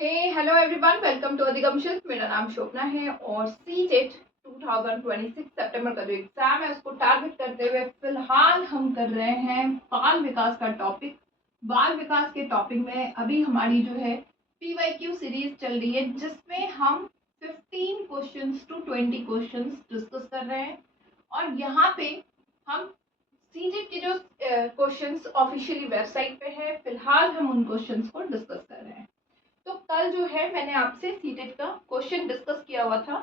Hello everyone, welcome to अधिगम शिल्प। मेरा नाम शोभना है और सीटेट 2026 सितंबर का जो एग्जाम है उसको टारगेट करते हुए फिलहाल हम कर रहे हैं बाल विकास का टॉपिक। बाल विकास के टॉपिक में अभी हमारी जो है PYQ सीरीज चल रही है, जिसमें हम 15 क्वेश्चंस टू 20 क्वेश्चंस डिस्कस कर रहे हैं। और यहाँ पे हम सीटेट के जो क्वेश्चंस ऑफिशियली वेबसाइट पे है, फिलहाल हम उन क्वेश्चंस को डिस्कस कर रहे हैं। तो कल जो है मैंने आपसे सीटेट का क्वेश्चन डिस्कस किया हुआ था।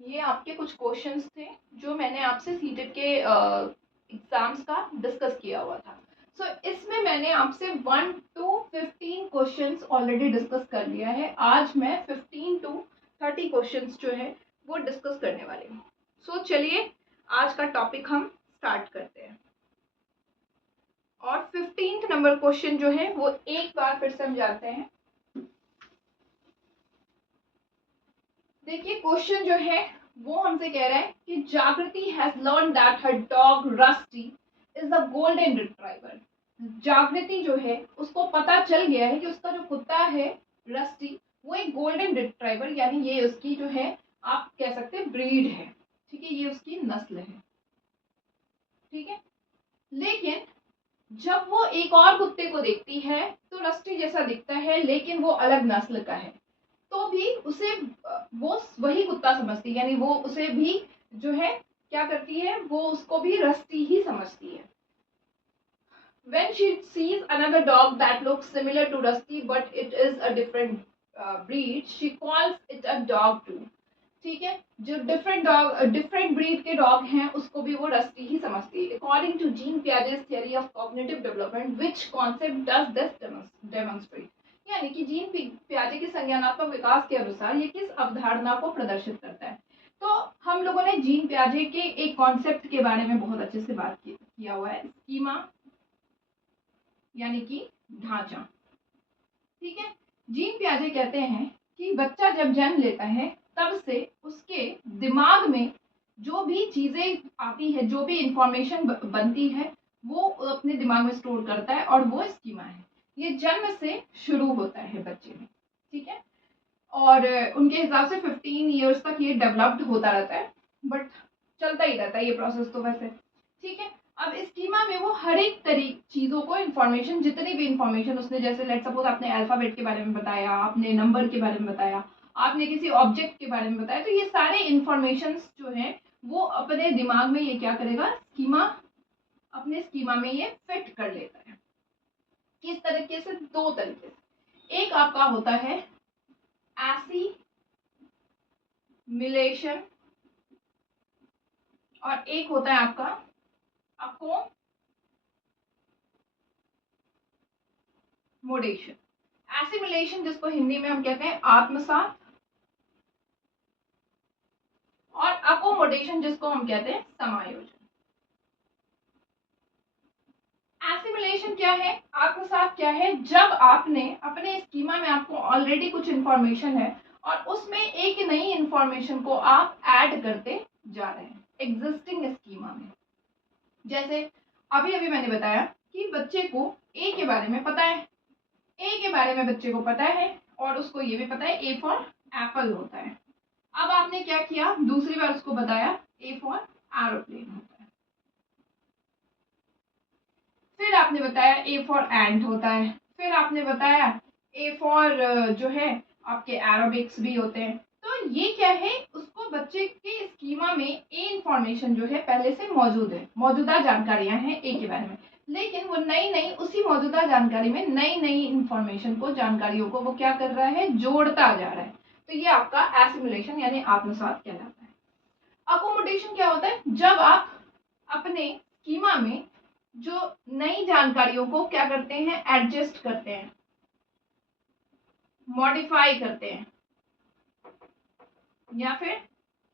ये आपके कुछ क्वेश्चंस थे जो मैंने आपसे सीटेट के एग्जाम्स का डिस्कस किया हुआ था। सो इसमें मैंने आपसे 1 to 15 क्वेश्चंस ऑलरेडी डिस्कस कर लिया है। आज मैं 15 to 30 क्वेश्चंस जो है वो डिस्कस करने वाली हूँ। सो चलिए आज का टॉपिक हम स्टार्ट करते हैं। और 15th नंबर क्वेश्चन जो है वो एक बार फिर से हम जानते हैं। देखिए क्वेश्चन जो है वो हमसे कह रहा है कि जागृति has learn that her dog rusty is a golden retriever. जागृति जो है उसको पता चल गया है कि उसका जो कुत्ता है रस्टी वो एक गोल्डन रिट्राइवर, यानी ये उसकी जो है आप कह सकते हैं ब्रीड है। ठीक है, ये उसकी नस्ल है। ठीक है, लेकिन जब वो एक और कुत्ते को देखती है तो रस्टी जैसा दिखता है लेकिन वो अलग नस्ल का है, तो भी उसे वो वही कुत्ता समझती है, यानी वो उसे भी जो है क्या करती है, वो उसको भी रस्टी ही समझती है। When she sees another dog that looks similar to Rusty but it is a different breed, she calls it a dog too. ठीक है, जो डिफरेंट ब्रीड के डॉग हैं उसको भी वो रस्टी ही समझती है। According to Jean Piaget's theory of cognitive development, which concept does this demonstrate? यानी कि जीन पियाजे के संज्ञानात्मक विकास के अनुसार ये किस अवधारणा को प्रदर्शित करता है। तो हम लोगों ने जीन पियाजे के एक कॉन्सेप्ट के बारे में बहुत अच्छे से बात किया हुआ है, स्कीमा यानी कि ढांचा। ठीक है, जीन पियाजे कहते हैं कि बच्चा जब जन्म लेता है तब से उसके दिमाग में जो भी चीजें आती है, जो भी इंफॉर्मेशन बनती है, वो अपने दिमाग में स्टोर करता है और वो स्कीमा है। ये जन्म से शुरू होता है बच्चे में। ठीक है, और उनके हिसाब से 15 ईयर्स तक ये डेवलप्ड होता रहता है, बट चलता ही रहता है ये प्रोसेस तो वैसे। ठीक है, अब स्कीमा में वो हर एक चीज़ों को इन्फॉर्मेशन, जितनी भी इन्फॉर्मेशन उसने, जैसे लेट सपोज आपने अल्फ़ाबेट के बारे में बताया, आपने नंबर के बारे में बताया, आपने किसी ऑब्जेक्ट के बारे में बताया, तो ये सारे इन्फॉर्मेशन जो हैं वो अपने दिमाग में ये क्या करेगा, स्कीमा, अपने स्कीमा में ये फिट कर लेता है। किस तरीके से? दो तरीके से। एक आपका होता है एसिमिलेशन और एक होता है आपका अकोमोडेशन। एसिमिलेशन जिसको हिंदी में हम कहते हैं आत्मसात, और अकोमोडेशन जिसको हम कहते हैं समायोजन। एसिमिलेशन क्या है, आत्मसात क्या है? जब आपने अपने स्कीमा में, आपको ऑलरेडी कुछ इंफॉर्मेशन है और उसमें एक नई इंफॉर्मेशन को आप ऐड करते जा रहे हैं एग्जिस्टिंग स्कीमा में। जैसे अभी अभी मैंने बताया कि बच्चे को ए के बारे में पता है, ए के बारे में बच्चे को पता है और उसको ये भी पता है ए फॉर एप्पल होता है। अब आपने क्या किया, दूसरी बार उसको बताया ए फॉर एरोप्लेन होता है। फिर आपने बताया ए फॉर एंट होता है। फिर आपने बताया ए फॉर जो है आपके एरोबिक्स भी होते हैं। तो ये क्या है, उसको बच्चे के स्कीमा में ए इंफॉर्मेशन जो है पहले से मौजूद है, मौजूदा जानकारियां हैं ए के बारे में, लेकिन वो नई उसी मौजूदा जानकारी में नई इंफॉर्मेशन को, जानकारियों को वो क्या कर रहा है, जोड़ता जा रहा है। तो ये आपका एसिमिलेशन यानी आत्मसात कहलाता है। अकोमोडेशन क्या होता है, जब आप अपने स्कीमा में जो नई जानकारियों को क्या करते हैं, एडजस्ट करते हैं, मॉडिफाई करते हैं या फिर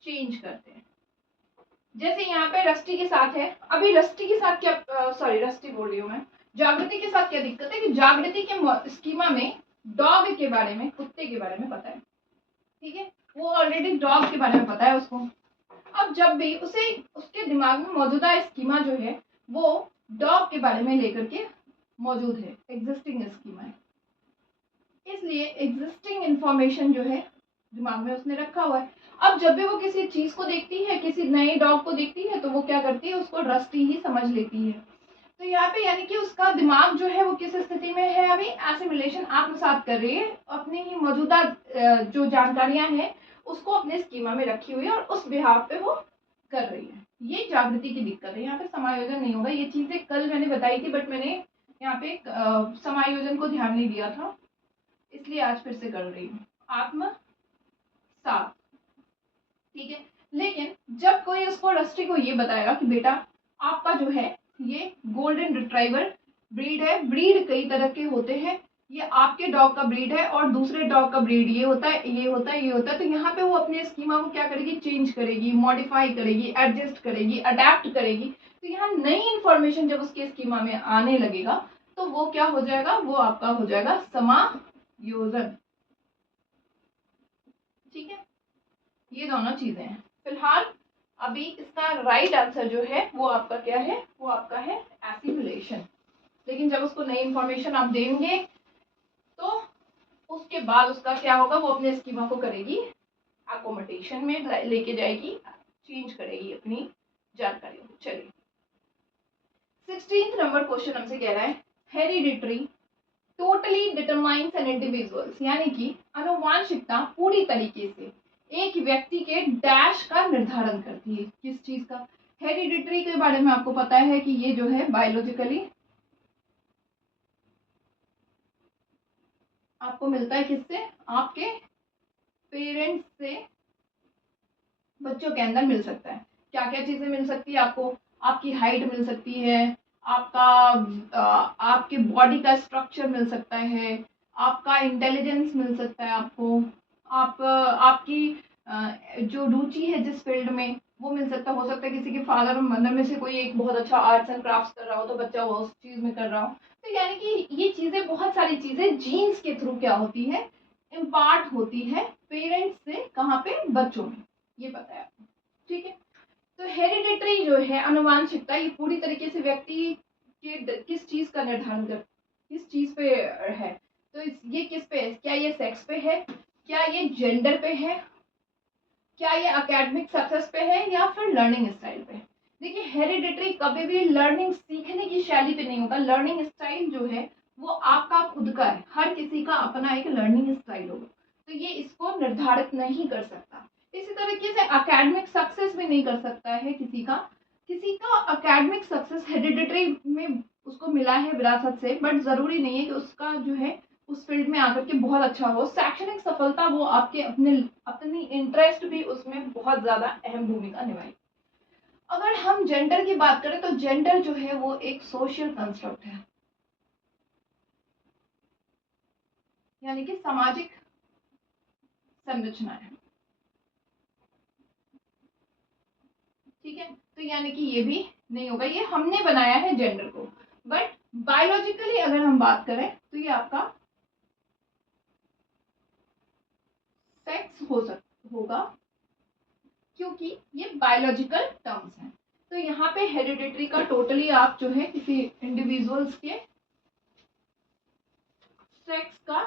चेंज करते हैं। जैसे यहाँ पे रस्टी के साथ है, अभी रस्टी के साथ क्या, रस्टी बोल रही हूँ मैं, जागृति के साथ क्या दिक्कत है कि जागृति के स्कीमा में डॉग के बारे में, कुत्ते के बारे में पता है। ठीक है, वो ऑलरेडी डॉग के बारे में पता है उसको। अब जब भी उसे उसके दिमाग में मौजूदा स्कीमा जो है वो डॉग के बारे में लेकर के मौजूद है, एग्जिस्टिंग स्कीमा है। इसलिए एग्जिस्टिंग इंफॉर्मेशन जो है दिमाग में उसने रखा हुआ है। अब जब भी वो किसी चीज को देखती है, किसी नए डॉग को देखती है, तो वो क्या करती है, उसको रस्टी ही समझ लेती है। तो यहाँ पे यानी कि उसका दिमाग जो है वो किस स्थिति में है, अभी एसिमिलेशन आत्मसात कर रही है, अपनी ही मौजूदा जो जानकारियां हैं उसको अपने स्कीमा में रखी हुई है और उस बिहाव पे वो कर रही है। ये जागृति की दिक्कत है। यहाँ पे समायोजन नहीं होगा। ये चीजें कल मैंने बताई थी, बट मैंने यहाँ पे समायोजन को ध्यान नहीं दिया था, इसलिए आज फिर से कर रही हूँ। आत्म सात, ठीक है। लेकिन जब कोई उसको रस्टी को ये बताएगा कि बेटा आपका जो है ये गोल्डन रिट्राइवर ब्रीड है, ब्रीड कई तरह के होते हैं, ये आपके डॉग का ब्रीड है और दूसरे डॉग का ब्रीड ये होता है, ये होता है, ये होता है, तो यहाँ पे वो अपने स्कीमा को क्या करेगी, चेंज करेगी, मॉडिफाई करेगी, एडजस्ट करेगी, अडेप्ट करेगी। तो यहाँ नई इंफॉर्मेशन जब उसके स्कीमा में आने लगेगा तो वो क्या हो जाएगा, वो आपका हो जाएगा समायोजन। ठीक है, ये दोनों चीजें हैं। फिलहाल अभी इसका राइट आंसर जो है वो आपका क्या है, वो आपका है एसिमुलेशन। लेकिन जब उसको नई इंफॉर्मेशन आप देंगे तो उसके बाद उसका क्या होगा, वो अपने स्कीमा को करेगी, अकोमोडेशन में लेके जाएगी, चेंज करेगी अपनी जानकारी को। चलिए 16th नंबर क्वेश्चन हमसे कह रहा है hereditary totally determines an individuals, यानी कि आनुवांशिकता पूरी तरीके से एक व्यक्ति के डैश का निर्धारण करती है। किस चीज का? हेरिडिटरी के बारे में आपको पता है कि ये जो है बायोलॉजिकली आपको मिलता है किससे, आपके पेरेंट्स से बच्चों के अंदर मिल सकता है। क्या क्या चीजें मिल सकती है आपको? आपकी हाइट मिल सकती है, आपका आपके बॉडी का स्ट्रक्चर मिल सकता है, आपका इंटेलिजेंस मिल सकता है आपको, आपकी जो रुचि है जिस फील्ड में वो मिल सकता है। हो सकता है किसी के फादर और मदर में से कोई एक बहुत अच्छा आर्ट्स एंड क्राफ्ट्स कर रहा हो तो बच्चा वो उस चीज में कर रहा हो। तो यानी कि ये चीजें, बहुत सारी चीजें जीन्स के थ्रू क्या होती है, इम्पार्ट होती है पेरेंट्स से, कहाँ पे, बच्चों में। ये पता है आपको, ठीक है। तो हेरिडिटरी जो है आनुवांशिकता, ये पूरी तरीके से व्यक्ति के किस चीज का निर्धारण कर, किस चीज पे है। तो ये किस पे है? क्या ये सेक्स पे है, क्या ये जेंडर पे है, क्या ये एकेडमिक सक्सेस पे है, या फिर लर्निंग स्टाइल पे? देखिए हेरिडिटरी कभी भी लर्निंग, सीखने की शैली पे नहीं होगा। लर्निंग स्टाइल जो है वो आपका खुद का है, हर किसी का अपना एक लर्निंग स्टाइल होगा, तो ये इसको निर्धारित नहीं कर सकता। इसी तरीके से एकेडमिक सक्सेस भी नहीं कर सकता है किसी का एकेडमिक सक्सेस हेरिडिटरी में उसको मिला है विरासत से, बट जरूरी नहीं है कि उसका जो है उस फील्ड में आकर के बहुत अच्छा हो। शैक्षणिक सफलता वो आपके अपनी इंटरेस्ट भी उसमें बहुत ज्यादा अहम भूमिका निभाई। अगर हम जेंडर की बात करें तो जेंडर जो है वो एक सोशल कंस्ट्रक्ट है, यानी कि सामाजिक संरचना है। ठीक है, तो यानी कि ये भी नहीं होगा, ये हमने बनाया है जेंडर को। बट बायोलॉजिकली अगर हम बात करें तो ये आपका सेक्स होगा, क्योंकि ये बायोलॉजिकल टर्म्स हैं। तो यहाँ पे हेरिडिटरी का टोटली आप जो है किसी इंडिविजुअल्स के सेक्स का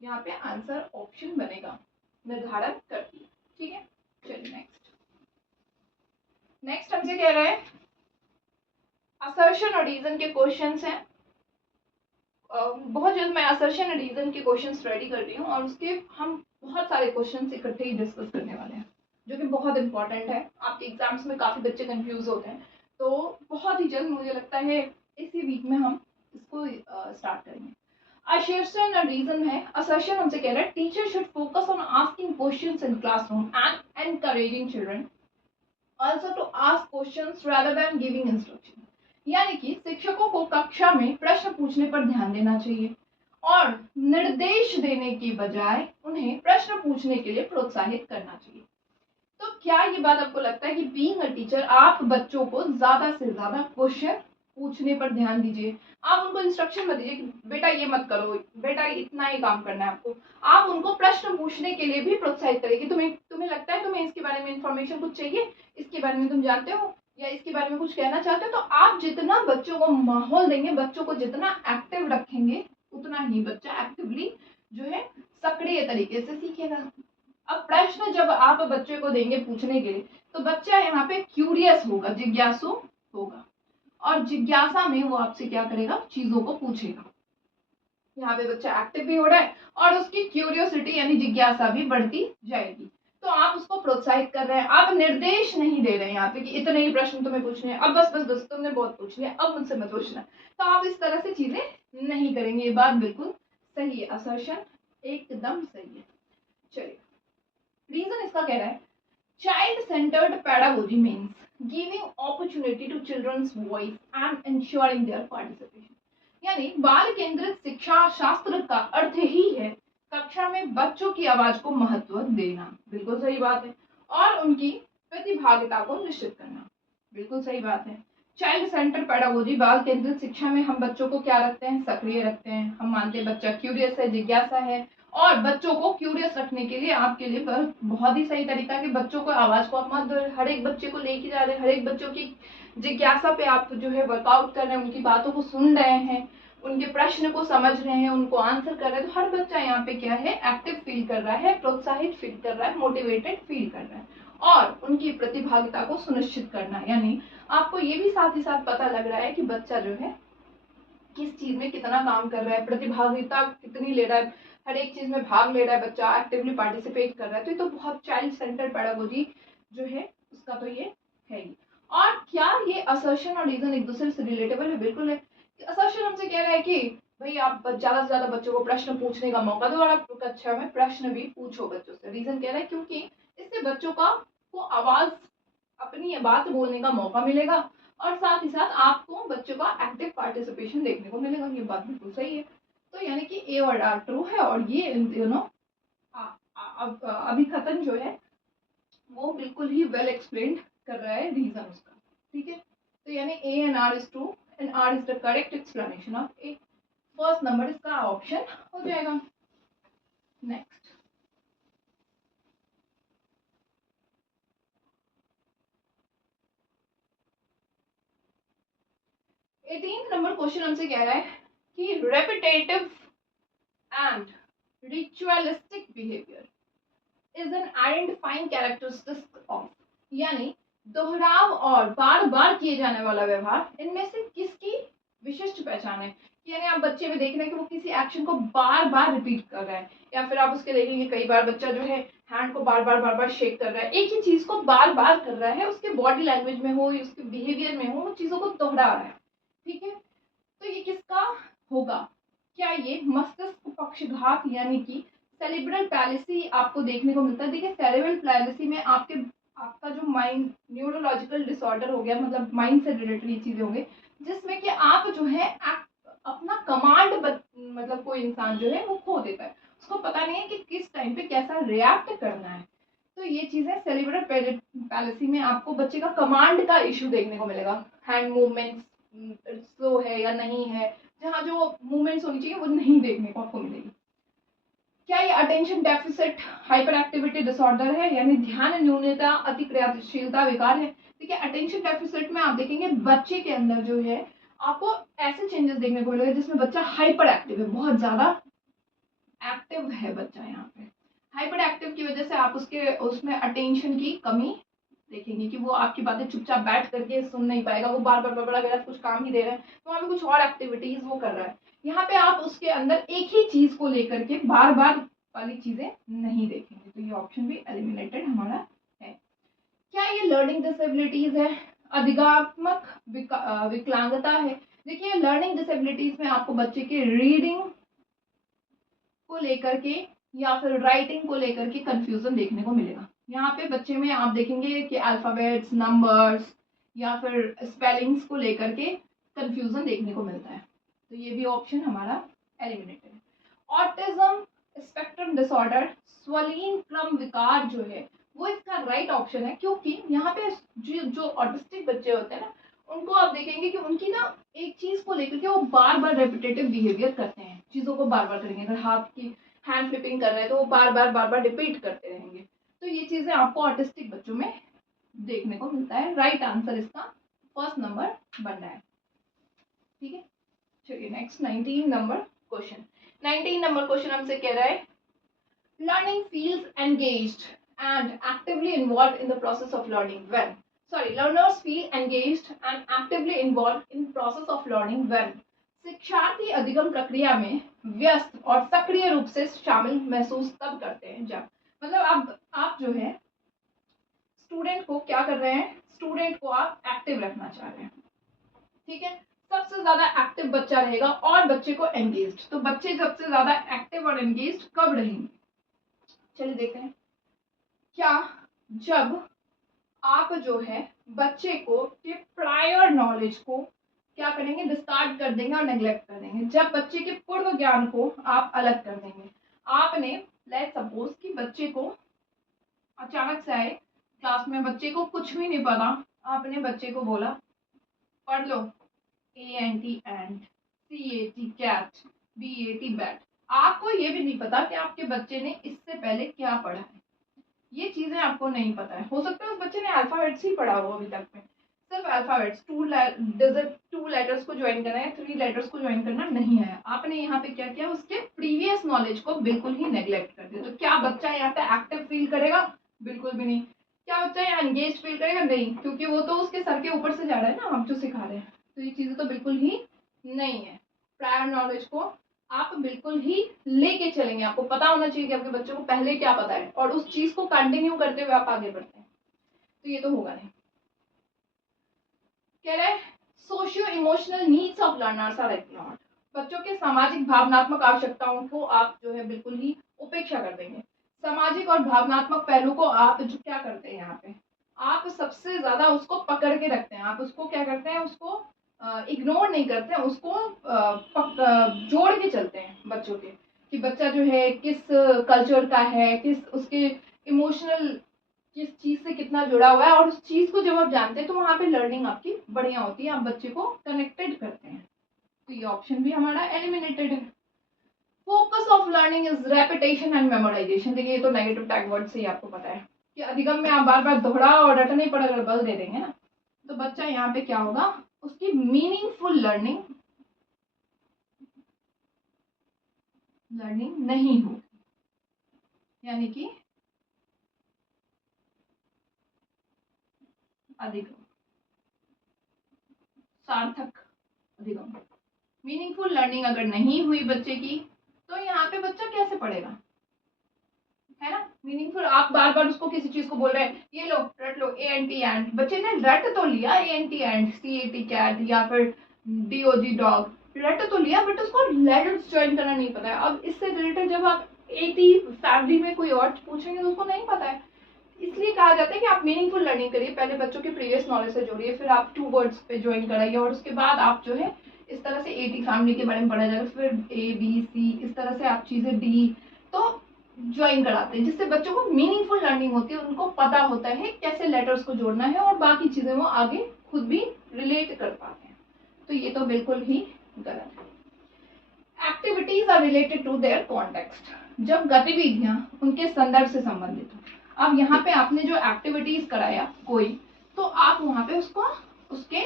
यहाँ पे आंसर ऑप्शन बनेगा, निर्धारण करती है। ठीक है, चलिए नेक्स्ट हमसे कह रहे हैं असर्शन और रीजन के क्वेश्चंस हैं। बहुत जल्द मैं असर्शन और रीजन के क्वेश्चंस रेडी कर रही हूँ और उसके हम बहुत सारे क्वेश्चंस इकट्ठे ही डिस्कस करने वाले हैं, जो कि बहुत इंपॉर्टेंट है। आपके एग्जाम्स में काफ़ी बच्चे कंफ्यूज होते हैं, तो बहुत ही जल्द मुझे लगता है इसी वीक में हम इसको स्टार्ट करेंगे। असर्शन और रीजन है। असर्शन हमसे कह रहा है teacher should focus on asking questions in classroom and encouraging children also to ask questions rather than giving instruction, यानी कि शिक्षकों को कक्षा में प्रश्न पूछने पर ध्यान देना चाहिए और निर्देश देने की बजाय उन्हें प्रश्न पूछने के लिए प्रोत्साहित करना चाहिए। तो क्या ये बात आपको लगता है कि बीइंग अ टीचर आप बच्चों को ज्यादा से ज्यादा क्वेश्चन पूछने पर ध्यान दीजिए, आप उनको इंस्ट्रक्शन मत दीजिए कि बेटा ये मत करो, बेटा इतना ही काम करना है आपको। आप उनको प्रश्न पूछने के लिए भी प्रोत्साहित करें कि तुम्हें लगता है तुम्हें इसके बारे में इंफॉर्मेशन कुछ चाहिए, इसके बारे में तुम जानते हो या इसके बारे में कुछ कहना चाहते हो, तो आप जितना बच्चों को माहौल देंगे, बच्चों को जितना एक्टिव रखेंगे, उतना ही बच्चा एक्टिवली जो है सक्रिय तरीके से सीखेगा। अब प्रश्न जब आप बच्चे को देंगे पूछने के लिए तो बच्चा यहाँ पे क्यूरियस होगा, जिज्ञासु होगा, और जिज्ञासा में वो आपसे क्या करेगा, चीजों को पूछेगा। यहाँ पे बच्चा एक्टिव भी हो रहा है और उसकी क्यूरियोसिटी यानी जिज्ञासा भी बढ़ती जाएगी। तो आप उसको प्रोत्साहित कर रहे हैं, आप निर्देश नहीं दे रहे हैं यहाँ पे कि इतने ही प्रश्न तुम्हें पूछने हैं, अब बस बस बस तुमने बहुत पूछ लिया, अब मुझसे मत पूछना। तो आप इस तरह से चीजें नहीं करेंगे। ये बात बिल्कुल सही है, असर्शन एकदम सही है। चलिए, रीजन इसका कह रहा है child centred pedagogy means giving opportunity to children's voice and ensuring their participation। यानी बाल केंद्रित शिक्षा शास्त्र का अर्थ ही है कक्षा में बच्चों की आवाज को महत्व देना, बिल्कुल सही बात है, और उनकी प्रतिभागिता को निश्चित करना, बिल्कुल सही बात है। चाइल्ड सेंटर पेडागोजी, बाल केंद्रित शिक्षा में हम बच्चों को क्या रखते हैं, सक्रिय रखते हैं। हम मानते हैं बच्चा क्यूरियस है, जिज्ञासा है, और बच्चों को क्यूरियस रखने के लिए आपके लिए बहुत ही सही तरीका है कि बच्चों को आवाज को आप मत दो, हर एक बच्चे को लेके जा रहे हैं, हर एक बच्चों की जिज्ञासा पे आप जो है वर्कआउट कर रहे हैं, उनकी बातों को सुन रहे हैं, उनके प्रश्न को समझ रहे हैं, उनको आंसर कर रहे हैं। तो हर बच्चा यहाँ पे क्या है, एक्टिव फील कर रहा है, प्रोत्साहित फील कर रहा है, मोटिवेटेड फील कर रहा है, और उनकी प्रतिभागिता को सुनिश्चित करना, यानी आपको ये भी साथ ही साथ पता लग रहा है कि बच्चा जो है किस चीज में कितना काम कर रहा है, प्रतिभागिता कितनी ले रहा है, हर एक चीज में भाग ले रहा है बच्चा, एक्टिवली पार्टिसिपेट कर रहा है। तो ये तो बहुत चाइल्ड सेंटर पेडागोजी जो है उसका तो ये है ही। और क्या ये असर्शन और रीजन एक दूसरे से रिलेटेबल है? बिल्कुल है। असर्शन हमसे कह रहा है कि भाई आप ज्यादा से ज्यादा बच्चों को प्रश्न पूछने का मौका दो और आप कक्षा में प्रश्न भी पूछो बच्चों से। रीजन कह रहा है क्योंकि इससे बच्चों को आवाज, अपनी बात बोलने का मौका मिलेगा, और साथ ही साथ आपको बच्चों का एक्टिव पार्टिसिपेशन देखने को मिलेगा। ये बात बिल्कुल सही है। तो यानी कि ए और आर ट्रू है, और ये अभिकथन जो है वो बिल्कुल ही वेल एक्सप्लेन्ड कर रहा है रीजन उसका। ठीक है, तो यानी A and R is true and R is the correct explanation of A. First number इसका ऑप्शन हो जाएगा। नेक्स्ट 18th नंबर क्वेश्चन हमसे कह रहा है कि repetitive and ritualistic behaviour is an identifying characteristic of, यानी दोहराव और बार बार किए जाने वाला व्यवहार इनमें से किसकी विशिष्ट पहचान है। यानी आप बच्चे में देख रहे हैं कि वो किसी एक्शन को बार बार रिपीट कर रहा है, या फिर आप उसके देखेंगे कई बार बच्चा जो है हैंड को बार बार शेक कर रहा है, एक ही चीज को बार बार कर रहा है, उसके बॉडी लैंग्वेज में हो, उसके बिहेवियर में हो, वो चीजों को दोहरा रहा है। ठीक है, तो ये किसका होगा? क्या ये मस्तिष्क पक्षघात यानी कि सेरिब्रल पैलिसी आपको देखने को मिलता है? देखिए, सेरिब्रल पैलिसी में आपका जो माइंड न्यूरोलॉजिकल डिसऑर्डर हो गया, मतलब माइंड से रिलेटेड ये चीजें होंगे, जिसमें कि आप जो है अपना कमांड मतलब कोई इंसान जो है वो खो देता है, उसको पता नहीं है कि किस टाइम पे कैसा रिएक्ट करना है। तो ये चीजें सेरिब्रल पैलिसी में आपको बच्चे का कमांड का इशू देखने को मिलेगा, हैंड मूवमेंट्स स्लो है या नहीं है, जहाँ जो मूवमेंट्स होनी चाहिए वो नहीं देखने को आपको मिलेगी। क्या ये attention deficit hyper activity disorder है, यानी ध्यान न्यूनता अति क्रियाशीलता विकार है? देखिए, अटेंशन डेफिसिट में आप देखेंगे बच्चे के अंदर जो है आपको ऐसे चेंजेस देखने को मिलेगा जिसमें बच्चा हाइपर एक्टिव है, बहुत ज्यादा एक्टिव है बच्चा। यहाँ पे हाइपर एक्टिव की वजह से आप उसमें अटेंशन की कमी देखेंगे कि वो आपकी बातें चुपचाप बैठ करके सुन नहीं पाएगा, वो बार बार अगर आप कुछ काम ही दे रहे हैं तो वहाँ पे कुछ और एक्टिविटीज वो कर रहा है। यहाँ पे आप उसके अंदर एक ही चीज को लेकर के बार बार वाली चीजें नहीं देखेंगे। तो ये ऑप्शन भी एलिमिनेटेड हमारा है। क्या ये लर्निंग डिसेबिलिटीज है? अधिगात्मक विकलांगता है? देखिए, लर्निंग डिसेबिलिटीज में आपको बच्चे के रीडिंग को लेकर के या फिर राइटिंग को लेकर के कंफ्यूजन देखने को मिलेगा। यहाँ पे बच्चे में आप देखेंगे कि अल्फाबेट्स, नंबर्स या फिर स्पेलिंग्स को लेकर के कंफ्यूजन देखने को मिलता है। तो ये भी ऑप्शन हमारा एलिमिनेटेड है। ऑटिज्म स्पेक्ट्रम डिसऑर्डर, स्वलीन क्रम विकार जो है वो इसका राइट ऑप्शन है, क्योंकि यहाँ पे जो ऑटिस्टिक बच्चे होते हैं ना, उनको आप देखेंगे कि उनकी ना एक चीज को लेकर के वो बार बार रेपिटेटिव बिहेवियर करते हैं, चीजों को बार बार करेंगे। अगर हाथ की हैंड फ्लिपिंग कर रहे हैं तो वो बार बार रिपीट करते रहेंगे। तो ये चीजें आपको ऑटिस्टिक बच्चों में देखने को मिलता है। राइट आंसर इसका फर्स्ट नंबर बन रहा है। ठीक है, चलिए next 19 number question. 19 number question हमसे कह रहा है learning feels engaged and actively involve in the process of learning when learners feel engaged and actively involved in process of learning when शिक्षार्थी अधिगम प्रक्रिया में व्यस्त और सक्रिय रूप से शामिल महसूस तब करते हैं जब मतलब आप जो है स्टूडेंट को क्या कर रहे हैं, स्टूडेंट को आप एक्टिव रखना चाह रहे हैं, ठीक है। सबसे ज्यादा एक्टिव बच्चा रहेगा और बच्चे को एंगेज्ड, तो बच्चे सबसे ज्यादा एक्टिव और एंगेज्ड कब रहेंगे, चलिए देखते हैं। क्या जब आप जो है बच्चे को के प्रायर नॉलेज को क्या करेंगे, डिस्कार्ड कर देंगे और नेग्लेक्ट कर देंगे। जब बच्चे के पूर्व ज्ञान को आप अलग कर देंगे। आपने लेट्स सपोज कि बच्चे को अचानक से आए क्लास में, बच्चे को कुछ भी नहीं पता, आपने बच्चे को बोला पढ़ लो ANT and CAT cat, BAT bat. आपको ये भी नहीं पता कि आपके बच्चे ने इससे पहले क्या पढ़ा है, ये चीजें आपको नहीं पता है। हो सकता है उस बच्चे ने अल्फाबेट्स ही पढ़ा हो अभी तक में, सिर्फ अल्फाबेट्स, 2 लेटर्स को ज्वाइन करना है, 3 लेटर्स को ज्वाइन करना नहीं है। आपने यहाँ पे क्या किया, उसके प्रीवियस नॉलेज को बिल्कुल ही नेग्लेक्ट कर दिया। तो क्या बच्चा यहाँ पे एक्टिव फील करेगा, बिल्कुल भी नहीं। क्या बच्चा यहाँ एंगेज फील करेगा, नहीं, क्योंकि वो तो उसके सर के ऊपर से जा रहा है ना, आप जो सिखा रहे हैं। तो ये चीजें तो बिल्कुल ही नहीं है। प्रायर नॉलेज को आप बिल्कुल ही लेके चलेंगे, आपको पता होना चाहिए कि आपके बच्चों को पहले क्या पता है और उस चीज को कंटिन्यू करते हुए आप आगे बढ़ते हैं। तो ये तो होगा नहीं। कह रहे socio emotional needs of learners are ignored, बच्चों के सामाजिक भावनात्मक आवश्यकताओं को आप जो है बिल्कुल ही उपेक्षा कर देंगे। सामाजिक और भावनात्मक पहलू को आप जो क्या करते हैं यहाँ पे, आप सबसे ज्यादा उसको पकड़ के रखते हैं। आप उसको क्या करते हैं, उसको इग्नोर नहीं करते हैं, उसको जोड़ के चलते हैं बच्चों के, कि बच्चा जो है किस कल्चर का है, किस उसके इमोशनल किस चीज से कितना जुड़ा हुआ है, और उस चीज को जब आप जानते हैं तो वहां पे लर्निंग आपकी बढ़िया होती है, आप बच्चे को कनेक्टेड करते हैं। तो ये ऑप्शन भी हमारा एलिमिनेटेड है। Focus of learning is repetition and memorisation. देखिए ये तो नेगेटिव टैग वर्ड से ही आपको पता है कि अधिगम में आप बार बार दोहराओ और रटने पर अगर बल दे देंगे ना, तो बच्चा यहाँ पे क्या होगा, उसकी मीनिंगफुल लर्निंग नहीं होगी, यानी कि अधिगम, सार्थक अधिगम, मीनिंगफुल लर्निंग अगर नहीं हुई बच्चे की, तो यहाँ पे बच्चा कैसे पढ़ेगा, है ना। मीनिंगफुल, आप बार बार उसको किसी चीज को बोल रहे हैं, ये लो रट लो ANT एंड, बच्चे ने रट तो लिया ANT एंड CAT कैट या फिर DOG डॉग, रट तो लिया, बट उसको लेटर्स ज्वाइन करना नहीं पता है। अब इससे रिलेटेड जब आप 80 फैमिली में कोई और पूछेंगे तो उसको नहीं पता है। इसलिए कहा जाता है कि आप मीनिंगफुल लर्निंग करिए, पहले बच्चों के प्रीवियस नॉलेज से जोड़िए, फिर आप 2 वर्ड्स पे ज्वाइन कराइए, और उसके बाद आप जो है इस तरह से 80 फैमिली के बारे में पढ़ा जाएगा, फिर ABC, इस तरह से आप चीजें D तो ज्वाइन कराते हैं, जिससे बच्चों को मीनिंगफुल लर्निंग होती है, उनको पता होता है कैसे लेटर्स को जोड़ना है, और बाकी चीजें वो आगे खुद भी रिलेट कर पाते हैं। तो ये तो बिल्कुल ही गलत है। Activities are related to their context, जब गतिविधियां उनके संदर्भ से संबंधित हो। अब यहाँ पे आपने जो एक्टिविटीज कराया कोई, तो आप वहां पे उसको उसके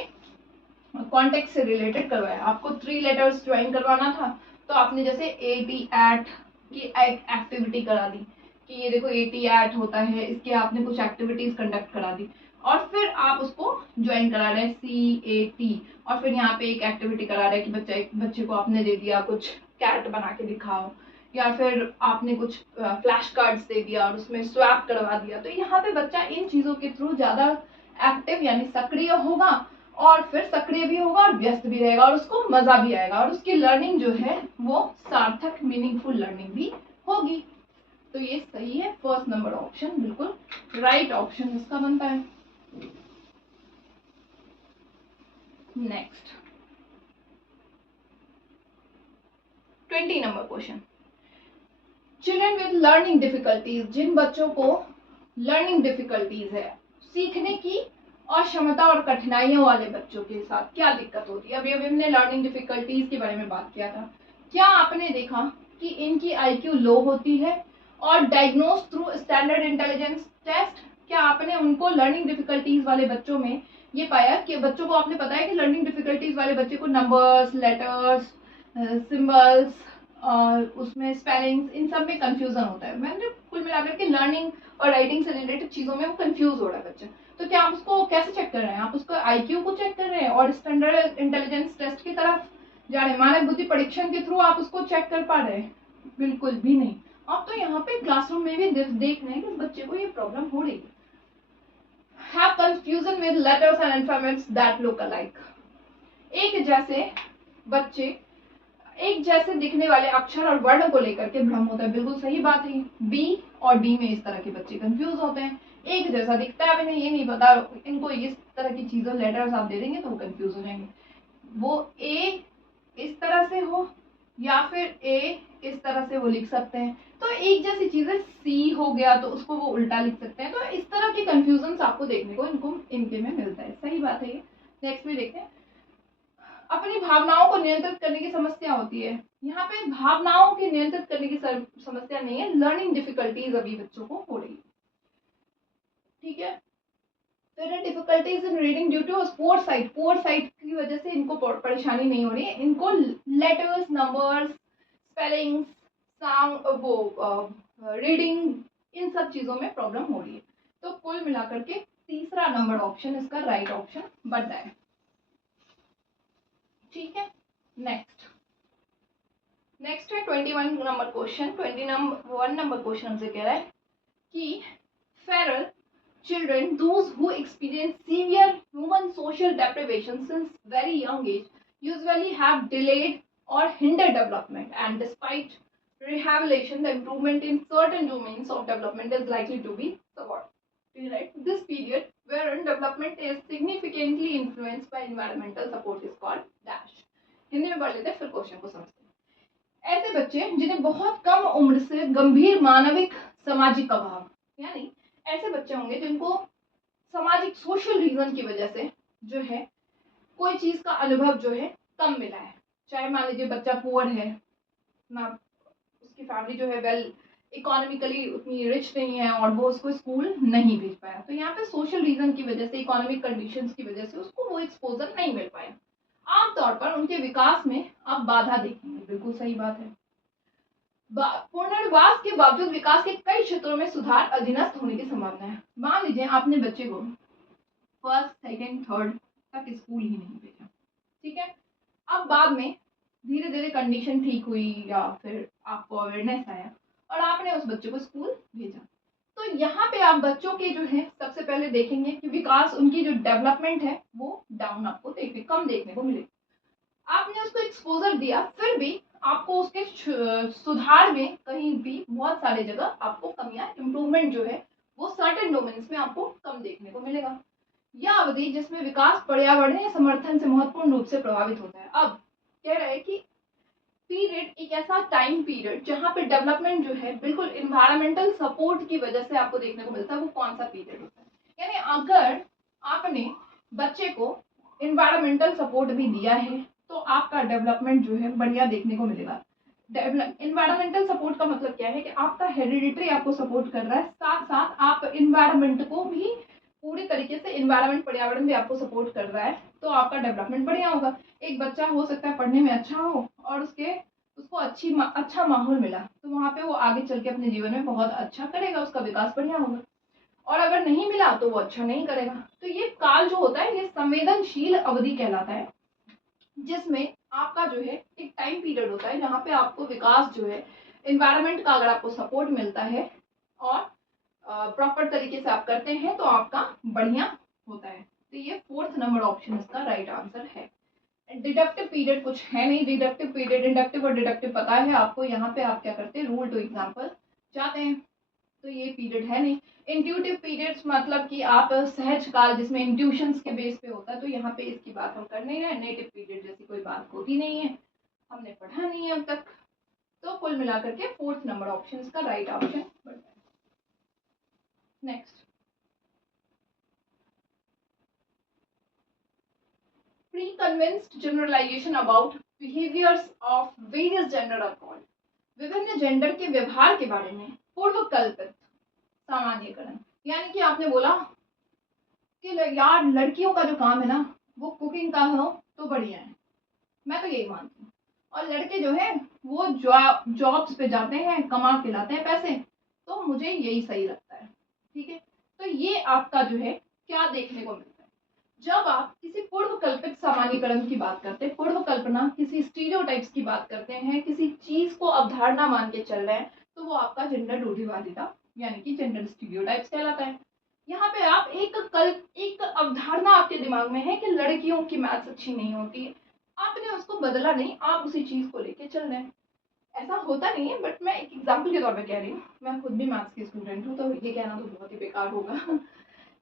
कॉन्टेक्स्ट से रिलेटेड करवाया। आपको 3 लेटर्स ज्वाइन करवाना था, तो आपने जैसे AT की एक एक्टिविटी करा दी कि ये देखो AT होता है, इसके आपने कुछ एक्टिविटीज कंडक्ट करा दी, और फिर आप उसको ज्वाइन करा रहे हैं CAT, और फिर यहाँ पे एक एक्टिविटी करा रहे हैं कि बच्चे को आपने दे दिया कुछ कैट बना के दिखाओ, या फिर आपने कुछ फ्लैश कार्ड्स दे दिया और उसमें स्वैप करवा दिया। तो यहाँ पे बच्चा इन चीजों के थ्रू ज्यादा एक्टिव यानी सक्रिय होगा, और फिर सक्रिय भी होगा और व्यस्त भी रहेगा, और उसको मजा भी आएगा, और उसकी लर्निंग जो है वो सार्थक मीनिंगफुल लर्निंग भी होगी। तो ये सही है, फर्स्ट नंबर ऑप्शन बिल्कुल राइट ऑप्शन इसका बनता है। Next 20 number question, children with learning difficulties, जिन बच्चों को लर्निंग डिफिकल्टीज है, सीखने की अक्षमता और कठिनाइयों वाले बच्चों के साथ क्या दिक्कत होती है। अभी हमने लर्निंग डिफिकल्टीज के बारे में बात किया था। क्या आपने देखा कि इनकी IQ लो होती है और diagnose through standard intelligence test? क्या आपने उनको लर्निंग डिफिकल्टीज वाले बच्चों में ये पाया कि बच्चों को आपने बताया कि लर्निंग डिफिकल्टीज वाले बच्चे को नंबर्स, लेटर्स, सिंबल्स, उसमें स्पेलिंग्स, इन सब में कंफ्यूजन होता है। मैंने कुल मिलाकर के लर्निंग और राइटिंग से रिलेटेड चीज़ों में वो कंफ्यूज हो रहा है बच्चा। तो क्या आप उसको कैसे चेक कर रहे हैं? आप उसको आईक्यू को चेक कर रहे हैं और स्टैंडर्ड इंटेलिजेंस टेस्ट की तरफ जा रहे हैं, मानव बुद्धि परीक्षण के थ्रू आप उसको चेक कर पा रहे हैं? बिल्कुल भी नहीं। आप तो यहाँ पे क्लासरूम में भी देख रहे हैं कि उस बच्चे को ये प्रॉब्लम हो रही है। Have confusion with letters and alphabets that look alike. एक जैसे बच्चे, एक जैसे दिखने वाले अक्षर और वर्ण को लेकर के भ्रम होता है। बिल्कुल सही बात है। बी और डी में इस तरह के बच्चे कंफ्यूज होते हैं। एक जैसा दिखता है, अभी ये नहीं पता, इनको इस तरह की चीजों लेटर्स आप दे देंगे तो वो कंफ्यूज हो जाएंगे। वो ए इस तरह से हो या फिर ए इस तरह से वो लिख सकते हैं। तो एक जैसी चीजें सी हो गया तो उसको वो उल्टा लिख सकते हैं। तो इस तरह के कंफ्यूजन आपको देखने को इनके में मिलता है। सही बात है ये। नेक्स्ट में देखते हैं, अपनी भावनाओं को नियंत्रित करने की समस्या होती है। यहाँ पे भावनाओं के नियंत्रित करने की समस्या नहीं है, लर्निंग डिफिकल्टीज अभी बच्चों को हो रही है। ठीक है, फिर difficulties in reading due to poor sight की वजह से इनको परेशानी नहीं हो रही है। इनको लेटर्स, नंबर्स, स्पेलिंग्स, साउंड, वो रीडिंग, इन सब चीजों में प्रॉब्लम हो रही है। तो कुल मिलाकर के तीसरा नंबर ऑप्शन इसका राइट ऑप्शन बनता है। ठीक है, नेक्स्ट है 21 नंबर क्वेश्चन। 21 नंबर क्वेश्चन हमसे कह रहा है कि feral children, those who experience severe human social deprivation since very young age, usually have delayed or hindered development, and despite rehabilitation, the improvement in certain domains of development is likely to be suboptimal. Right? This period wherein development is significantly influenced by environmental support is called dash. Hindi में पढ़ लेते हैं, फिर question को समझते हैं। ऐसे बच्चे जिन्हें बहुत कम उम्र से गंभीर मानविक सामाजिक अभाव, यानी ऐसे बच्चे होंगे जिनको सामाजिक सोशल रीजन की वजह से जो है कोई चीज का अनुभव जो है कम मिला है। चाहे मान लीजिए बच्चा पुअर है ना, उसकी फैमिली जो है वेल इकोनॉमिकली उतनी रिच नहीं है और वो उसको स्कूल नहीं भेज पाया। तो यहाँ पे सोशल रीजन की वजह से, इकोनॉमिक कंडीशंस की वजह से उसको वो एक्सपोजर नहीं मिल पाया। आमतौर पर उनके विकास में आप बाधा देखेंगे। बिल्कुल सही बात है। पुनर्वास के बावजूद विकास के कई क्षेत्रों में सुधार अधीनस्थ होने की संभावना है। मान लीजिए आपने बच्चे को फर्स्ट, सेकंड, थर्ड तक स्कूल ही नहीं भेजा, ठीक है। अब बाद में धीरे धीरे कंडीशन ठीक हुई या फिर आपको अवेयरनेस आया और आपने उस बच्चे को स्कूल भेजा। तो यहाँ पे आप बच्चों के जो है सबसे पहले देखेंगे कि विकास, उनकी जो डेवलपमेंट है वो डाउन आपको कम देखने को मिलेगा। आपने उसको एक्सपोजर दिया, फिर भी आपको उसके सुधार में कहीं भी बहुत सारे जगह आपको कमियां, इम्प्रूवमेंट जो है वो सर्टेन डोमेन्स में आपको कम देखने को मिलेगा। यह अवधि जिसमें विकास पर्यावरणीय समर्थन से महत्वपूर्ण रूप से प्रभावित होता है। अब कह रहे हैं कि पीरियड एक ऐसा टाइम पीरियड जहाँ पे डेवलपमेंट जो है बिल्कुल इन्वायरमेंटल सपोर्ट की वजह से आपको देखने को मिलता है। वो कौन सा पीरियड होता है? यानी अगर आपने बच्चे को इन्वायरमेंटल सपोर्ट भी दिया है तो आपका डेवलपमेंट जो है बढ़िया देखने को मिलेगा। इन्वायरमेंटल सपोर्ट का मतलब क्या है कि आपका हेरिडिटरी आपको सपोर्ट कर रहा है, साथ साथ आप इन्वायरमेंट को भी पूरी तरीके से, इन्वायरमेंट, पर्यावरण भी आपको सपोर्ट कर रहा है, तो आपका डेवलपमेंट बढ़िया होगा। एक बच्चा हो सकता है पढ़ने में अच्छा हो और उसको अच्छा माहौल मिला तो वहाँ पे वो आगे चल के अपने जीवन में बहुत अच्छा करेगा, उसका विकास बढ़िया होगा। और अगर नहीं मिला तो वो अच्छा नहीं करेगा। तो ये काल जो होता है ये संवेदनशील अवधि कहलाता है, जिसमें आपका जो है एक टाइम पीरियड होता है जहाँ पे आपको विकास जो है, एनवायरनमेंट का अगर आपको सपोर्ट मिलता है और प्रॉपर तरीके से आप करते हैं तो आपका बढ़िया होता है। तो ये फोर्थ नंबर ऑप्शन इसका राइट आंसर है। डिडक्टिव पीरियड कुछ है नहीं। डिडक्टिव पीरियड, इंडक्टिव और डिडक्टिव पता है आपको। यहाँ पे आप क्या करते हैं, रूल टू एग्जाम्पल जाते हैं, तो ये पीरियड है नहीं। इंट्यूटिव पीरियड्स मतलब कि आप सहज काल, जिसमें इंट्यूशंस के बेस पे होता है, तो यहाँ पे इसकी बात हम कर नहीं रहे। नेटिव पीरियड जैसी कोई बात होती नहीं है, हमने पढ़ा नहीं है अब तक। तो कुल मिलाकर के फोर्थ नंबर ऑप्शन इसका राइट ऑप्शन बनता है। Next, pre convinced generalisation about behaviours of various gender are called. विभिन्न जेंडर के व्यवहार के बारे में पूर्व कल्पित सामान्यकरण। यानी कि आपने बोला कि यार लड़कियों का जो काम है ना वो कुकिंग का हो तो बढ़िया है, मैं तो यही मानती हूँ। और लड़के जो है वो जॉब्स पे जाते हैं, कमा के लाते हैं पैसे। तो मुझे यही सही लगता है। ठीक है, तो ये आपका जो है क्या देखने को मिलता है जब आप किसी पूर्व कल्पित सामान्यीकरण की बात करते हैं, पूर्व कल्पना किसी स्टीरियोटाइप्स की बात करते हैं, किसी चीज को अवधारणा मान के चल रहे हैं, तो वो आपका जेंडर रूढ़िवादिता यानी कि जेंडर स्टीरियोटाइप्स कहलाता है। यहाँ पे आप एक अवधारणा आपके दिमाग में है कि लड़कियों की मैथ्स अच्छी नहीं होती है, आपने उसको बदला नहीं, आप उसी चीज को लेके चल रहे हैं। ऐसा होता नहीं है, बट मैं एक एग्जाम्पल के तौर पे कह रही हूँ, मैं खुद भी मैथ्स की स्टूडेंट हूँ, तो ये कहना तो बहुत ही बेकार होगा।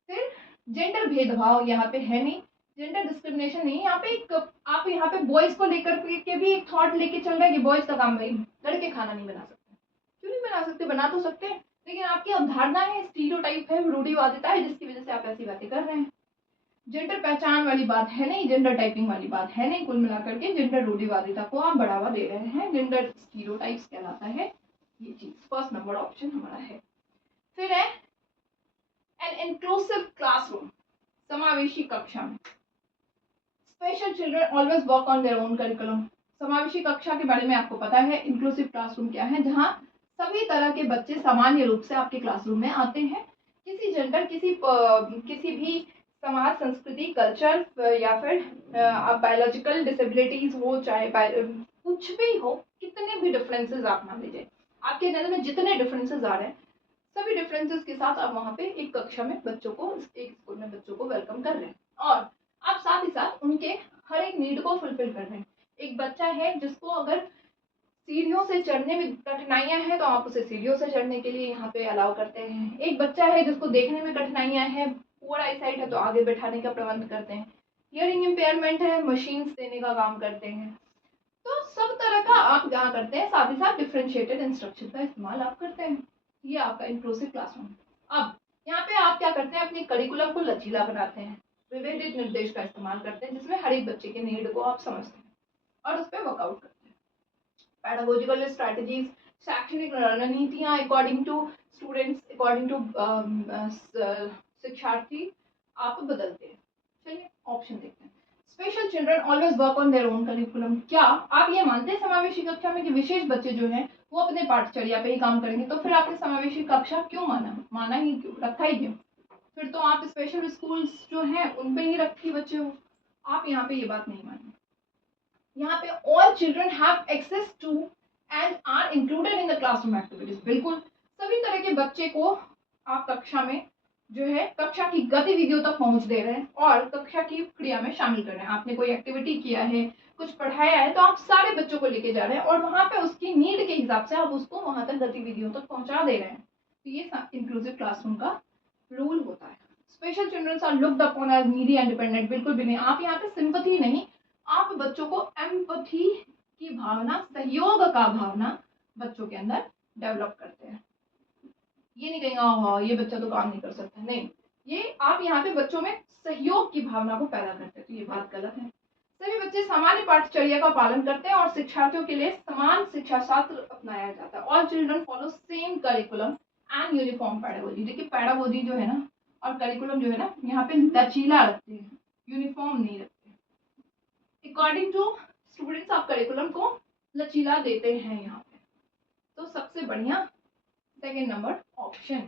फिर जेंडर भेदभाव यहाँ पे है नहीं, जेंडर डिस्क्रिमिनेशन नहीं, यहाँ पे एक आप यहाँ पे बॉयज को लेकर के भी एक थॉट लेके चल रहा है कि बॉयज का काम भाई लड़के खाना नहीं बना सकते। क्यों नहीं बना सकते, बना तो सकते हैं, लेकिन आपकी अवधारणा है, स्टीरियोटाइप है, रूढ़िवादिता है, जिसकी वजह से आप ऐसी बातें कर रहे हैं। जेंडर पहचान वाली बात है नहीं, जेंडर टाइपिंग वाली बात है नहीं, कुल मिलाकर के जेंडर रूढ़िवादिता को आप बढ़ावा दे रहे हैं, जेंडर स्टीरियोटाइप्स कहलाता है ये चीज। फर्स्ट नंबर ऑप्शन हमारा है। फिर है एन इंक्लूसिव क्लासरूम, समावेशी कक्षा में। Special children always work on their own curriculum. समावेशी कक्षा के बारे में आपको पता है, इंक्लूसिव क्लासरूम क्या है, जहाँ सभी तरह के बच्चे सामान्य रूप से आपके क्लासरूम में आते हैं। किसी जेंडर, किसी भी समाज, संस्कृति, कल्चर या फिर बायोलॉजिकल डिसेबिलिटीज हो, चाहे कुछ भी हो, कितने भी डिफरेंसेस आप मान लीजिए, आपके जेंडर में जितने डिफरेंसेस आ रहे हैं, सभी डिफरेंसेस के साथ आप वहाँ पे एक कक्षा में बच्चों को, एक स्कूल में बच्चों को वेलकम कर रहे हैं, और आप साथ ही साथ उनके हर एक नीड को फुलफिल कर रहे हैं। एक बच्चा है जिसको अगर सीढ़ियों से चढ़ने में कठिनाइयां हैं, तो आप उसे सीढ़ियों से चढ़ने के लिए यहाँ पे अलाउ करते हैं। एक बच्चा है जिसको देखने में कठिनाइयां हैं, पुअर आई साइट है, तो आगे बैठाने का प्रबंध करते हैं। हियरिंग इम्पेयरमेंट है, मशीन्स देने का काम करते हैं। तो सब तरह का आप यहाँ करते हैं, साथ ही साथ डिफरेंशिएटेड इंस्ट्रक्शन का इस्तेमाल आप करते हैं। ये आपका इंक्लूसिव क्लासरूम। अब यहाँ पे आप क्या करते हैं, अपने करिकुलम को लचीला बनाते हैं, विविध निर्देश का इस्तेमाल करते हैं, जिसमें हर एक बच्चे के नीड को आप समझते हैं और उस पर वर्कआउट करते हैं। पेडागोजिकल स्ट्रैटेजीज, शैक्षणिक रणनीतियाँ according to students, according to शिक्षार्थी आप बदलते हैं। चलिए ऑप्शन देखते हैं। Special children always work on their own curriculum. क्या आप ये मानते हैं समावेशी कक्षा में कि विशेष बच्चे जो हैं वो अपने पाठचर्या पे ही काम करेंगे? तो फिर आपने समावेशी कक्षा क्यों माना ही क्यों, रखा ही क्यों? फिर तो आप स्पेशल स्कूल्स जो हैं उन पे ही रखी बच्चे हो। आप यहाँ पे ये बात नहीं माने। यहाँ पे all children have access to and are included in the classroom activities. बिल्कुल सभी तरह के बच्चे को आप कक्षा में जो है कक्षा की गतिविधियों तक पहुंच दे रहे हैं और कक्षा की क्रिया में शामिल कर रहे हैं। आपने कोई एक्टिविटी किया है, कुछ पढ़ाया है, तो आप सारे बच्चों को लेके जा रहे हैं और वहां पे उसकी नीड के हिसाब से आप उसको वहां तक गतिविधियों तक पहुंचा दे रहे हैं। तो ये इंक्लूसिव क्लासरूम का रूल होता है। Special childrens are looked upon as needy and dependent. बिल्कुल भी नहीं, आप यहाँ पे सिंपैथी नहीं, आप बच्चों को एम्पैथी की भावना, सहयोग का भावना बच्चों के अंदर डेवलप करते हैं। ये नहीं कहेंगे हाँ ये बच्चा तो काम नहीं कर सकता, नहीं, ये आप यहाँ पे बच्चों में सहयोग की भावना को पैदा करते हैं। तो ये बात गलत है। सभी बच्चे सामान्य पाठचर्या का पालन करते हैं और शिक्षार्थियों के लिए समान शिक्षा शास्त्र अपनाया जाता है। All children follow same curriculum and uniform pedagogy. देखिए पैडागोजी जो है ना और करिकुलम जो है ना, यहाँ पे लचीला रखते हैं, यूनिफॉर्म नहीं रखते। अकॉर्डिंग टू स्टूडेंट्स आप करिकुलम को लचीला देते हैं यहाँ पे। तो सबसे बढ़िया सेकेंड नंबर ऑप्शन।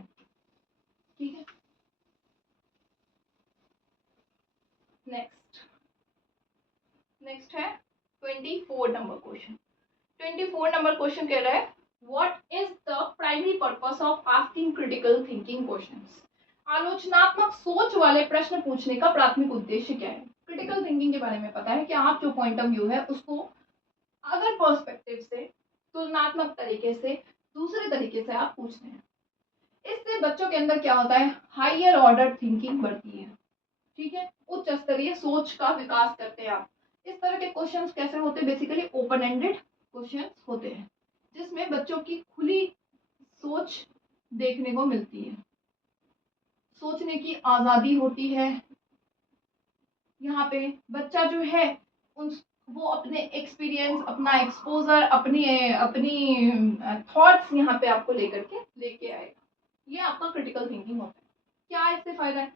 ठीक है, नेक्स्ट है 24 नंबर क्वेश्चन। 24 नंबर क्वेश्चन कह रहा है what is the primary purpose of asking critical thinking questions. आलोचनात्मक सोच वाले प्रश्न पूछने का प्राथमिक उद्देश्य क्या है? क्रिटिकल थिंकिंग के बारे में पता है कि आप जो पॉइंट ऑफ व्यू है उसको अदर पर्सपेक्टिव से, तुलनात्मक तरीके से, दूसरे तरीके से आप पूछते हैं। इससे बच्चों के अंदर क्या होता है, हायर ऑर्डर थिंकिंग बढ़ती है। ठीक है, उच्च स्तरीय सोच का विकास करते हैं आप। इस तरह के क्वेश्चंस कैसे होते हैं, बेसिकली ओपन एंडेड क्वेश्चंस होते हैं जिसमें बच्चों की खुली सोच देखने को मिलती है, सोचने की आजादी होती है। यहाँ पे बच्चा जो है वो अपने एक्सपीरियंस, अपना एक्सपोजर, अपनी अपनी थॉट्स यहाँ पे आपको लेके आएगा। ये आपका क्रिटिकल थिंकिंग होता है। क्या इससे फायदा है?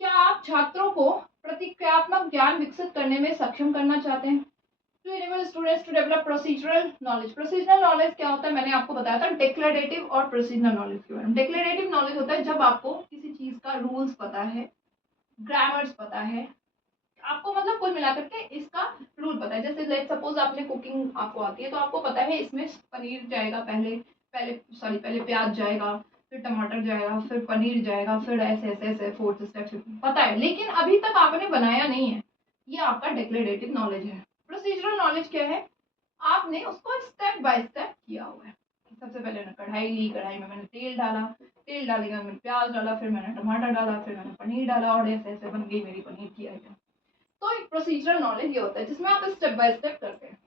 क्या आप छात्रों को प्रतिक्रियात्मक ज्ञान विकसित करने में सक्षम करना चाहते हैं? To enable students to develop procedural knowledge. Procedural knowledge क्या होता है, मैंने आपको बताया था डिक्लेरेटिव और प्रोसीजरल नॉलेज के बारे में। डिक्लेरेटिव नॉलेज होता है जब आपको किसी चीज का रूल्स पता है, ग्रामर्स पता है, आपको मतलब कुल मिलाकर के इसका रूल पता है। जैसे लेट सपोज आपने कुकिंग आपको आती है तो आपको पता है इसमें पनीर जाएगा, पहले प्याज जाएगा, फिर टमाटर जाएगा, फिर पनीर जाएगा, फिर ऐसे ऐसे ऐसे फोर्थ स्टेप पता है, लेकिन अभी तक आपने बनाया नहीं है। ये आपका डिक्लेरेटिव नॉलेज है। प्रोसीजरल नॉलेज क्या है, आपने उसको स्टेप बाय स्टेप किया हुआ है। सबसे पहले मैंने कढ़ाई ली, कढ़ाई में मैंने तेल डाला, तेल डालने के बाद मैंने प्याज डाला, फिर मैंने टमाटर डाला, फिर मैंने पनीर डाला और ऐसे ऐसे बन गई मेरी पनीर की आइटम। तो एक प्रोसीजरल नॉलेज ये होता है जिसमें आप स्टेप बाय स्टेप करते हैं।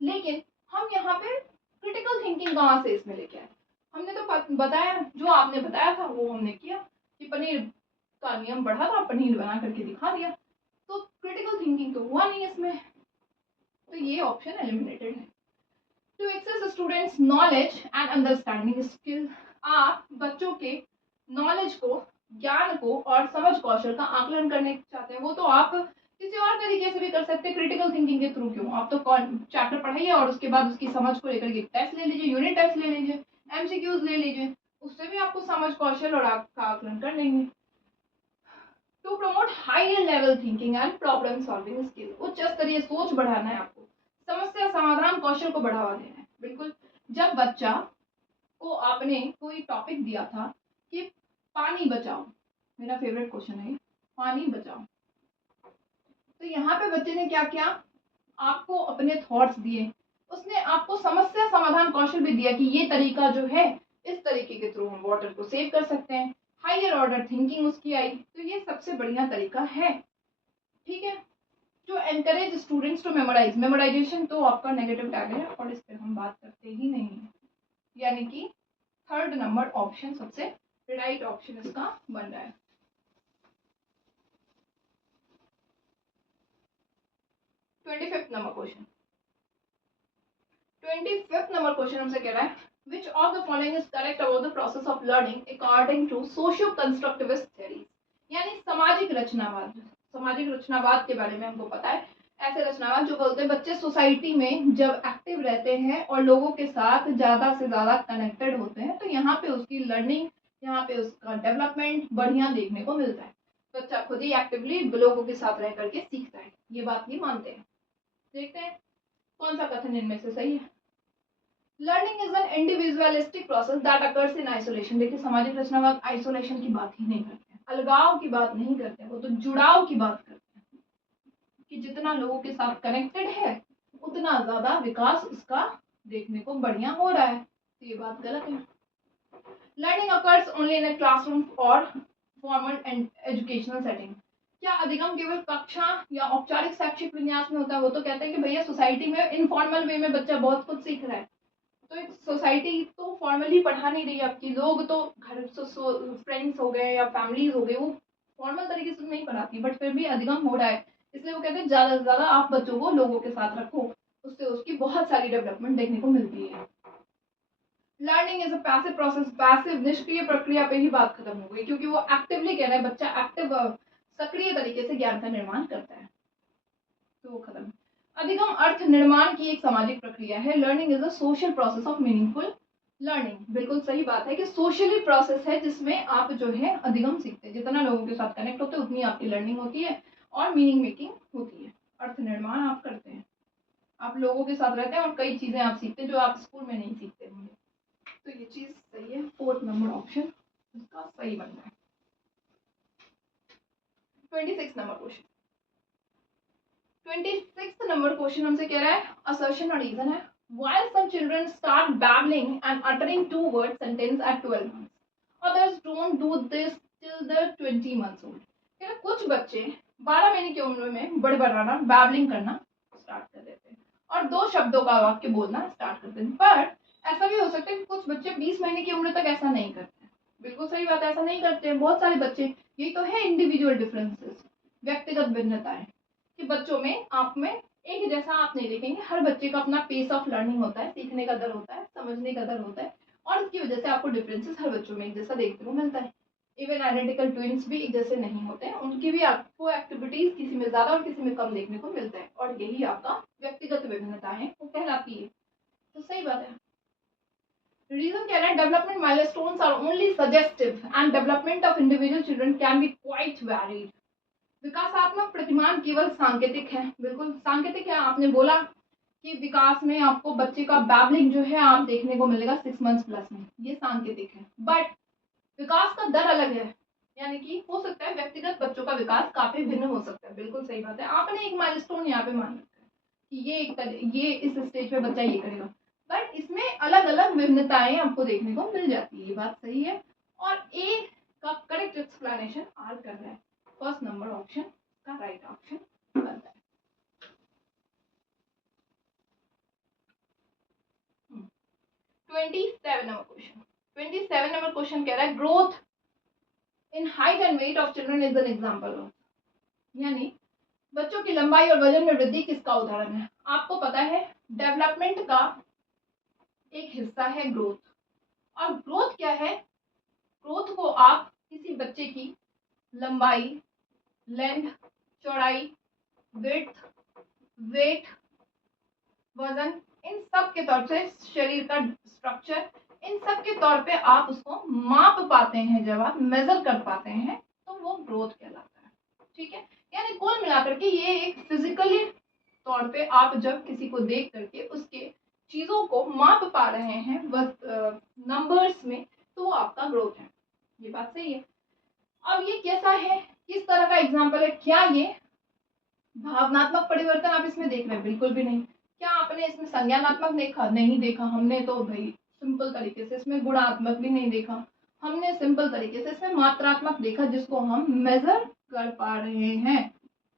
लेकिन हम यहाँ पे क्रिटिकल थिंकिंग कहाँ से इसमें लेके आए, हमने तो बताया, जो आपने बताया था वो हमने किया कि पनीर का नियम बढ़ा था, पनीर बना करके दिखा दिया, तो क्रिटिकल थिंकिंग तो हुआ नहीं इसमें, तो ये ऑप्शन एलिमिनेटेड है। To assess students knowledge and understanding skill, आप बच्चों के नॉलेज को, ज्ञान को और समझ कौशल का आकलन करने चाहते हैं, वो तो आप किसी और तरीके से भी कर सकते हैं, क्रिटिकल थिंकिंग के थ्रू क्यों। आप तो चैप्टर पढ़ाइए और उसके बाद उसकी समझ को लेकर के टेस्ट ले लीजिए, यूनिट टेस्ट ले लीजिए, एमसीक्यूज ले लीजिए, उससे भी आपको समझ कौशल और आपका आकलन कर लेंगे। To promote higher level thinking and problem solving skill, उच्च स्तरीय सोच बढ़ाना है आपको, समस्या समाधान कौशल को बढ़ावा देना है। बिल्कुल, जब बच्चा को आपने कोई टॉपिक दिया था कि पानी बचाओ, मेरा फेवरेट क्वेश्चन है पानी बचाओ, तो यहाँ पे बच्चे ने क्या किया, आपको अपने थॉट्स दिए, उसने आपको समस्या समाधान कौशल भी दिया कि ये तरीका जो है, इस तरीके के थ्रू हम वाटर को सेव कर सकते हैं। हायर ऑर्डर थिंकिंग उसकी आई, तो ये सबसे बढ़िया तरीका है। ठीक है, to encourage students to memorise, memorisation तो आपका नेगेटिव टैग है और इस पर हम बात करते ही नहीं है, यानी कि थर्ड नंबर ऑप्शन सबसे राइट ऑप्शन इसका बन रहा है। 25th number question, 25th number question हमसे कह रहा है which of the following is correct about the process of learning according to socio-constructivist theories, यानी सामाजिक रचनावाद। सामाजिक रचनावाद के बारे में हमको पता है, ऐसे रचनावाद जो बोलते हैं बच्चे सोसाइटी में जब एक्टिव रहते हैं और लोगों के साथ ज़्यादा से ज़्यादा कनेक्टेड होते हैं तो यहाँ पे उसकी लर्निंग, यहाँ पे उसका डेवलपमेंट बढ़िया देखने को मिलता है। बच्चा खुद ही एक्टिवली लोगों के साथ रह करके सीखता है, ये बात ये मानते हैं। देखते हैं कौन सा कथन इनमें से सही है। Learning is an individualistic process that occurs in isolation. देखिए सामाजिक रचनावाद आइसोलेशन की बात ही नहीं करते हैं, अलगाव की बात नहीं करते हैं, वो तो जुड़ाव की बात करते हैं कि जितना लोगों के साथ कनेक्टेड है उतना ज्यादा विकास उसका देखने को बढ़िया हो रहा है, तो ये बात गलत है। Learning occurs only in a classroom और फॉर्मल एंड एजुकेशनल सेटिंग, क्या अधिगम केवल कक्षा या औपचारिक शैक्षिक विन्यास में होता है, वो तो कहते हैं कि भैया सोसाइटी में इनफॉर्मल वे में बच्चा बहुत कुछ सीख रहा है, तो एक सोसाइटी तो फॉर्मली पढ़ा नहीं रही आपकी, लोग तो घर फ्रेंड्स हो गए या फैमिलीज हो गए वो फॉर्मल तरीके से नहीं पढ़ाती, बट फिर भी अधिगम हो रहा है, इसलिए वो कहते हैं ज़्यादा से ज़्यादा आप बच्चों को लोगों के साथ रखो, उससे उसकी बहुत सारी डेवलपमेंट देखने को मिलती है। Learning is a passive process, passive निष्क्रिय प्रक्रिया पे ही बात खत्म हो गई, क्योंकि वो एक्टिवली कह रहे हैं बच्चा एक्टिव सक्रिय तरीके से ज्ञान का निर्माण करता है, तो वो खत्म। अधिगम अर्थ निर्माण की एक सामाजिक प्रक्रिया है। Learning is a social process of meaningful learning, बिल्कुल सही बात है कि सोशली प्रोसेस है जिसमें आप जो है अधिगम सीखते हैं, जितना लोगों के साथ कनेक्ट होते हैं उतनी आपकी लर्निंग होती है और मीनिंग मेकिंग होती है, अर्थ निर्माण आप करते हैं, आप लोगों के साथ रहते हैं और कई चीजें आप सीखते हैं जो आप स्कूल में नहीं सीखते होंगे, तो ये चीज सही है, 4th नंबर ऑप्शन इसका सही बन रहा है। 26 number question, 26th number question हमसे कह रहा है असर्शन और रीजन है। While some children start babbling and uttering 2-word sentence at 12 months, others don't do this till they're 20 months old. क्या कुछ बच्चे 12 महीने की उम्र में बड़बड़ाना, बैबलिंग करना स्टार्ट कर देते हैं और 2 शब्दों का वाक्य बोलना स्टार्ट करते हैं, पर ऐसा भी हो सकता है कि कुछ बच्चे 20 महीने की उम्र तक ऐसा नहीं करते हैं। बिल्कुल सही बात है, ऐसा नहीं करते हैं बहुत सारे बच्चे, यही तो है इंडिविजुअल डिफरेंसेस, व्यक्तिगत भिन्नताएं, कि बच्चों में आप में एक जैसा आप नहीं देखेंगे, हर बच्चे का अपना पेस ऑफ लर्निंग होता है, सीखने का दर होता है, समझने का दर होता है, और इसकी वजह से आपको डिफरेंसेस हर बच्चों में एक जैसा देखने को मिलता है। इवन आइडेंटिकल ट्विंस भी एक जैसे नहीं होते हैं, उनकी भी आपको एक्टिविटीज किसी में ज्यादा और किसी में कम देखने को मिलता है, और यही आपका व्यक्तिगत विभिन्नताएं वो कहलाती है। तो सही बात है। रीजन क्या है, development milestones are only suggestive and development of individual children can be quite varied. विकासात्मक प्रतिमान केवल सांकेतिक है, बिल्कुल सांकेतिक है। आपने बोला कि विकास में आपको बच्चे का बैबलिंग जो है आप देखने को मिलेगा 6 मंथ्स प्लस में, ये सांकेतिक है। बट विकास का दर अलग है, यानी कि हो सकता है व्यक्तिगत बच्चों का विकास काफी भिन्न हो सकता है, बिल्कुल सही बात है। आपने एक माइलस्टोन यहाँ पे मान रखा है कि ये इस स्टेज पे बच्चा ये करेगा, बट इसमें अलग अलग विभिन्नताएं आपको देखने को मिल जाती है, ये बात सही है। और ए का करेक्ट एक्सप्लेनेशन आर कर रहा है, फर्स्ट नंबर ऑप्शन का राइट ऑप्शन बनता है। 27 नंबर क्वेश्चन, 27 नंबर क्वेश्चन कह रहा है growth in height and weight of children is an example of, यानी बच्चों की लंबाई और वजन में वृद्धि किसका उदाहरण है। आपको पता है डेवलपमेंट का एक हिस्सा है ग्रोथ, और ग्रोथ क्या है, ग्रोथ को आप किसी बच्चे की लंबाई, लेंथ, चौड़ाई, विड्थ, वेट, वजन, इन सब के तौर पे, शरीर का स्ट्रक्चर, इन सब के तौर पे आप उसको माप पाते हैं, जब आप मेजर कर पाते हैं तो वो ग्रोथ कहलाता है। ठीक है, यानी कुल मिलाकर के ये एक फिजिकली तौर पे आप जब किसी को देख करके उसके चीजों को माप पा रहे हैं नंबर्स में, तो वो आपका ग्रोथ है, ये बात सही है। अब ये कैसा है, किस तरह का एग्जाम्पल है, क्या ये भावनात्मक परिवर्तन आप इसमें देख रहे हैं, बिल्कुल भी नहीं। क्या आपने इसमें संज्ञानात्मक देखा, नहीं देखा हमने, तो भाई सिंपल तरीके से इसमें गुणात्मक भी नहीं देखा हमने, सिंपल तरीके से इसमें मात्रात्मक देखा, जिसको हम मेजर कर पा रहे हैं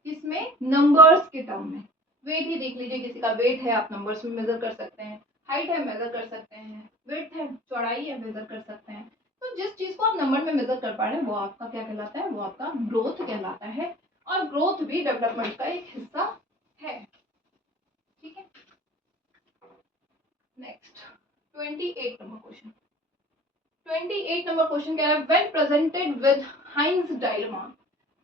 किसमें, नंबर्स के टर्म में। वेट ही देख लीजिए, किसी का वेट है आप नंबर्स में मेजर कर सकते हैं, हाइट है मेजर कर सकते हैं, वेट है, चौड़ाई है, मेजर कर सकते हैं। तो जिस चीज को आप नंबर में मेजर कर पा रहे हैं वो आपका क्या कहलाता है, वो आपका ग्रोथ कहलाता है, और ग्रोथ भी डेवलपमेंट का एक हिस्सा है। ठीक है, next 28 number question, 28 number question कह रहा है when presented with Heinz dilemma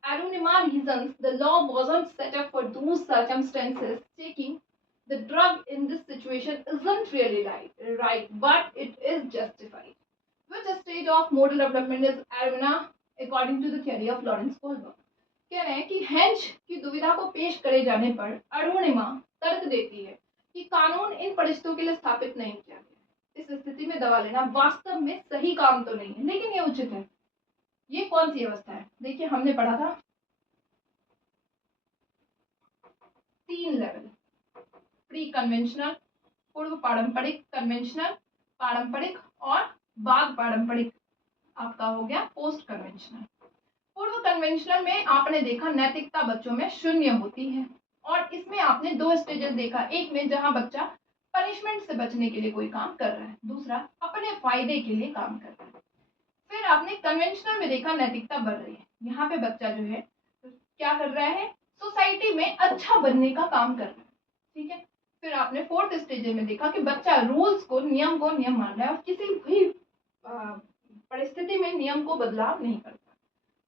Arunima reasons the law wasn't set up for those circumstances. Taking the drug in this situation isn't really right, but it is justified. Which stage of modal development is Arunima according to the theory of Lawrence Kohlberg? कह रहे हैं कि हेंच की दुविधा को पेश करे जाने पर अरुणिमा तर्क देती है कि कानून इन परिस्थितियों के लिए स्थापित नहीं किया गया। इस स्थिति में दवा लेना वास्तव में सही काम तो नहीं है, लेकिन ये उचित है। ये कौन सी अवस्था है, देखिए हमने पढ़ा था 3 लेवल, प्री कन्वेंशनल, पूर्व पारंपरिक, कन्वेंशनल पारंपरिक, और बाद पारंपरिक आपका हो गया पोस्ट कन्वेंशनल। पूर्व कन्वेंशनल में आपने देखा नैतिकता बच्चों में शून्य होती है, और इसमें आपने 2 स्टेजेस देखा, एक में जहां बच्चा पनिशमेंट से बचने के लिए कोई काम कर रहा है, दूसरा अपने फायदे के लिए काम कर रहा है। फिर आपने कन्वेंशनल में देखा नैतिकता बढ़ रही है, यहाँ पे बच्चा जो है क्या कर रहा है, सोसाइटी में अच्छा बनने का काम कर रहा है। ठीक है, फिर आपने 4th स्टेज में देखा कि बच्चा रूल्स को, नियम को नियम मान रहा है और किसी भी परिस्थिति में नियम को बदलाव नहीं करता।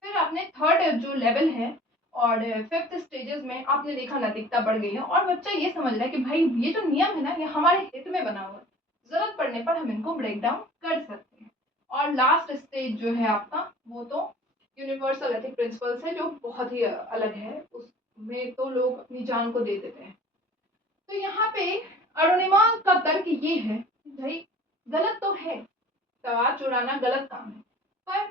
फिर आपने 3rd जो लेवल है और 5th स्टेजेस में आपने देखा नैतिकता बढ़ गई है, और बच्चा ये समझ रहा है कि भाई ये जो नियम है ना, ये हमारे हित में बना हुआ है, जरूरत पड़ने पर हम इनको ब्रेक डाउन कर सकते हैं। और लास्ट स्टेज जो है आपका, वो तो यूनिवर्सल एथिक प्रिंसिपल्स है, जो बहुत ही अलग है, उसमें तो लोग अपनी जान को दे देते हैं। तो यहाँ पे अरुणिमा का तर्क ये है, भाई गलत तो है, दवा चुराना गलत काम है, पर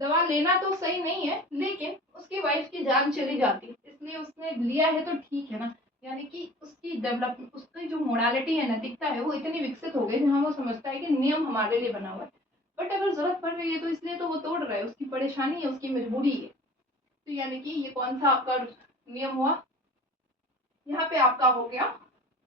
दवा लेना तो सही नहीं है, लेकिन उसकी वाइफ की जान चली जाती, इसलिए उसने लिया है तो ठीक है ना। यानी कि उसकी डेवलपमेंट, उसकी जो मोरालिटी है, नैतिकता है, वो इतनी विकसित हो गई जहाँ वो समझता है कि नियम हमारे लिए बना हुआ है, बट अगर जरूरत पड़ रही है तो इसलिए तो वो तोड़ रहा है, उसकी परेशानी है, उसकी मजबूरी है। तो यानी कि ये कौन सा आपका नियम हुआ, यहाँ पे आपका हो गया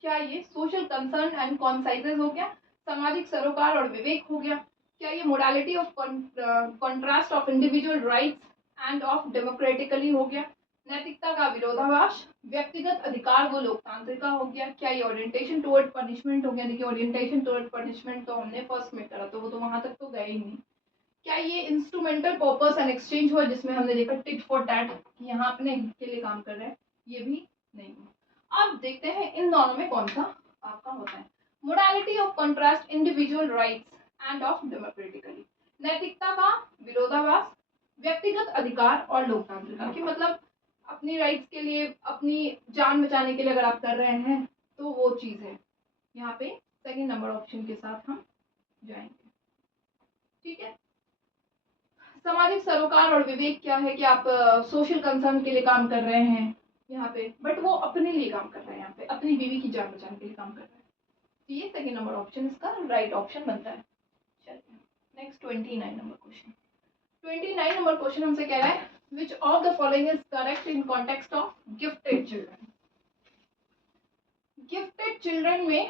क्या, ये सोशल कंसर्न एंड कॉन्साइजेस हो गया, सामाजिक सरोकार और विवेक हो गया, क्या ये morality of contrast of individual rights end of democratically हो गया, नैतिकता का विरोधाभास, व्यक्तिगत अधिकार वो लोकतांत्रिक हो गया, क्या ये ओरिएंटेशन टुवर्ड पनिशमेंट हो गया। देखिए ओरिएंटेशन टुवर्ड पनिशमेंट तो हमने फर्स्ट में करा, तो वो तो वहां तक तो गए ही नहीं। क्या ये इंस्ट्रूमेंटल पर्पस एंड एक्सचेंज हुआ जिसमें हमने देखा टिट फॉर टैट कि यहाँ अपने के लिए काम कर रहे हैं, ये भी नहीं हुआ। अब देखते हैं इन दोनों में कौन सा आपका होता है। Modality of contrast individual rights end of democratically, नैतिकता का विरोधाभास, व्यक्तिगत अधिकार और लोकतांत्रिक कि मतलब अपनी राइट्स के लिए, अपनी जान बचाने के लिए अगर आप कर रहे हैं तो वो चीज़ है। यहाँ पे सेकंड नंबर ऑप्शन के साथ हम जाएंगे। ठीक है, सामाजिक सरोकार और विवेक क्या है कि आप सोशल कंसर्न के लिए काम कर रहे हैं यहाँ पे, बट वो अपने लिए काम कर रहे हैं, यहाँ पे अपनी बीवी की जान बचाने के लिए काम कर रहे हैं। तो ये सेकंड नंबर ऑप्शन इसका राइट ऑप्शन बनता है। चलिए next 29 number question. 29 number question हमसे कह रहा है which of the following is correct in context of gifted children। Gifted children में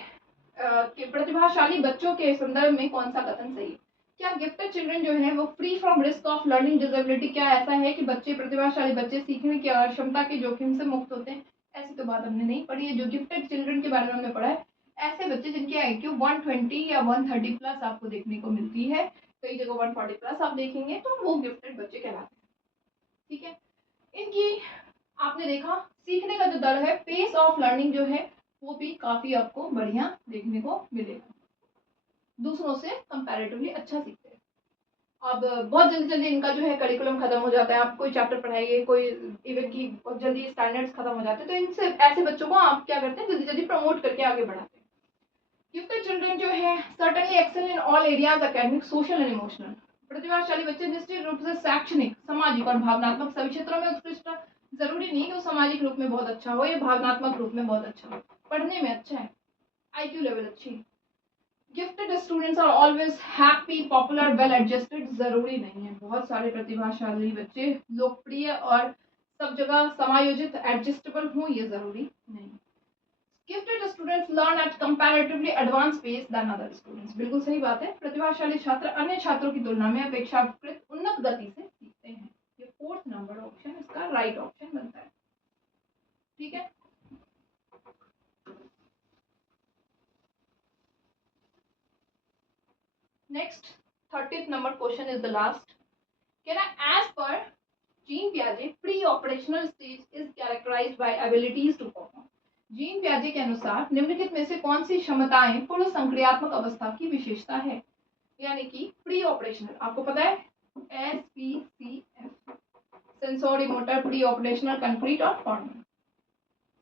प्रतिभाशाली बच्चों के संदर्भ में कौन सा कथन सही है? क्या गिफ्टेड चिल्ड्रन जो है वो free from risk of learning disability, क्या ऐसा है कि बच्चे, प्रतिभाशाली बच्चे सीखने की अक्षमता के जोखिम से मुक्त होते हैं? ऐसी तो बात हमने नहीं पढ़ी है। जो गिफ्टेड चिल्ड्रन के बारे में हमने पढ़ा है ऐसे बच्चे जिनके IQ 120 या 130 प्लस आपको देखने को मिलती है, कई जगह 140 प्लस आप देखेंगे, तो वो गिफ्टेड बच्चे कहलाते हैं। ठीक है, इनकी आपने देखा सीखने का जो दर है, पेस ऑफ लर्निंग जो है वो भी काफी आपको बढ़िया देखने को मिलेगा, दूसरों से कंपैरेटिवली अच्छा सीखते हैं। अब बहुत जल्दी जल्दी इनका जो है करिकुलम खत्म हो जाता है, आप कोई चैप्टर पढ़ाइए, कोई इवन की बहुत जल्दी स्टैंडर्ड्स खत्म हो जाते हैं, तो इनसे ऐसे बच्चों को आप क्या करते हैं, जल्दी जल्दी प्रमोट करके आगे बढ़ाते हैं। गिफ्टेड चिल्ड्रन जो है certainly excel in all areas academic, social and emotional, प्रतिभाशाली बच्चे निश्चित रूप से शैक्षणिक, सामाजिक और भावनात्मक सभी क्षेत्रों में उत्कृष्ट, जरूरी नहीं कि वो सामाजिक रूप में बहुत अच्छा हो या भावनात्मक रूप में बहुत अच्छा हो, पढ़ने में अच्छा है, IQ लेवल अच्छी। Gifted students are always happy, popular, well adjusted, जरूरी नहीं है। बहुत सारे प्रतिभाशाली बच्चे लोकप्रिय और सब जगह समायोजित एडजस्टेबल हों, ये जरूरी नहीं। Gifted students learn at comparatively advance pace than other students, बिल्कुल सही बात है। प्रतिभाशाली छात्र अन्य छात्रों की तुलना में अपेक्षाकृत उन्नत गति से सीखते हैं। ये फोर्थ नंबर ऑप्शन इसका राइट ऑप्शन बनता है। ठीक है, next 30th number question is the last. कह रहा है एज पर जीन पियाजे pre operational stage is characterized by abilities to perform. Jean पियाजे के अनुसार निम्नलिखित में से कौन सी क्षमताएं पूर्व संक्रियात्मक अवस्था की विशेषता है? यानी कि प्री ऑपरेशनल, आपको पता है SPCF, sensory motor, pre operational, concrete और फॉर्मल।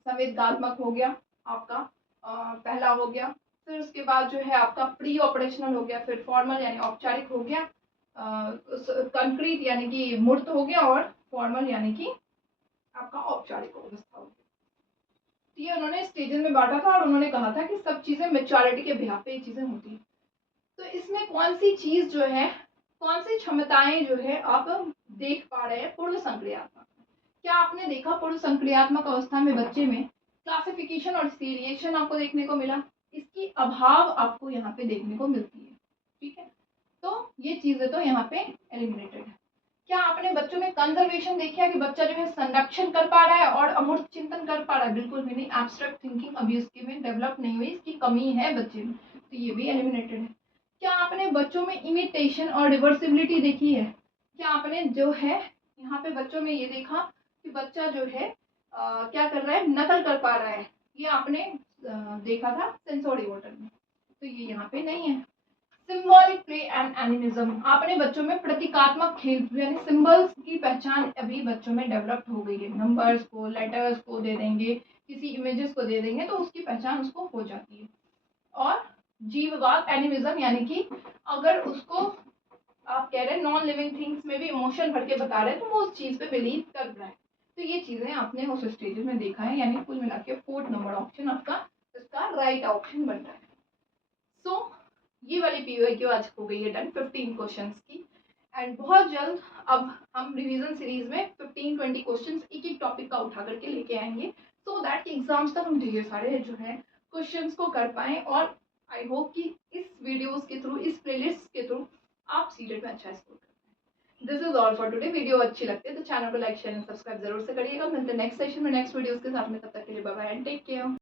संवेदनात्मक हो गया आपका पहला हो गया, फिर उसके बाद जो है आपका प्री ऑपरेशनल हो गया, फिर फॉर्मल यानी औपचारिक हो गया, कंक्रीट यानी कि मूर्त हो गया, और फॉर्मल यानी कि आपका औपचारिक अवस्था हो गया। तो ये उन्होंने स्टेजेस में बांटा था और उन्होंने कहा था कि सब चीजें मेच्योरिटी के बिहाफ पे ये चीजें होती है। तो इसमें कौन सी चीज जो है, कौन सी क्षमताएं जो है आप देख पा रहे हैं पूर्व संक्रियात्मक? क्या आपने देखा पूर्व संक्रियात्मक अवस्था में बच्चे में क्लासिफिकेशन और सीरिएशन आपको देखने को मिला? इसकी अभाव आपको यहाँ पे देखने को मिलती है। ठीक है, तो ये चीजें तो यहाँ पे एलिमिनेटेड है। क्या आपने बच्चों में कंजर्वेशन देखा है कि बच्चा जो है संरक्षण कर पा रहा है और अमूर्त चिंतन कर पा रहा है? बिल्कुल भी नहीं, एब्स्ट्रैक्ट थिंकिंग अभी उसके में डेवलप नहीं हुई, इसकी कमी है बच्चे में, तो ये भी एलिमिनेटेड है। क्या आपने बच्चों में इमिटेशन और रिवर्सिबिलिटी देखी है? क्या आपने जो है यहाँ पे बच्चों में ये देखा कि बच्चा जो है क्या कर रहा है, नकल कर पा रहा है? ये आपने देखा था सेंसोरी मोटर में, तो ये यहाँ पे नहीं है। सिंबॉलिक प्ले एंड एनिमिज्म, आपने बच्चों में प्रतीकात्मक खेल यानी सिंबल्स की पहचान अभी बच्चों में डेवलप हो गई है। नंबर्स को, लेटर्स को दे देंगे, किसी इमेजेस को दे देंगे तो उसकी पहचान उसको हो जाती है। और जीववाद एनिमिज्म यानी कि अगर उसको आप कह रहे हैं नॉन लिविंग थिंग्स में भी इमोशन भर के बता रहे हैं तो वो उस चीज पे बिलीव कर रहा है। तो ये चीजें आपने उस स्टेज में देखा है, यानी कुल मिला के 4th नंबर ऑप्शन आपका इसका राइट ऑप्शन बन रहा है। सो ये वाली PYQ आज हो गई है डन 15 क्वेश्चंस की। एंड बहुत जल्द अब हम रिवीजन सीरीज में 15-20 क्वेश्चंस एक एक टॉपिक का उठा करके लेके आएंगे, सो दैट एग्जाम्स तक हम ढेर सारे जो है क्वेश्चंस को कर पाएं। और आई होप कि इस वीडियोस के थ्रू, इस प्लेलिस्ट के थ्रू आप सीटेट में अच्छा स्कोर करें। This is all for today. Video अच्छी लगती है तो चैनल को लाइक, शेयर एंड सब्सक्राइब जरूर से करिएगा। मिलते हैं नेक्स्ट सेशन में नेक्स्ट वीडियोस के साथ में, तब तक के लिए bye bye and take care.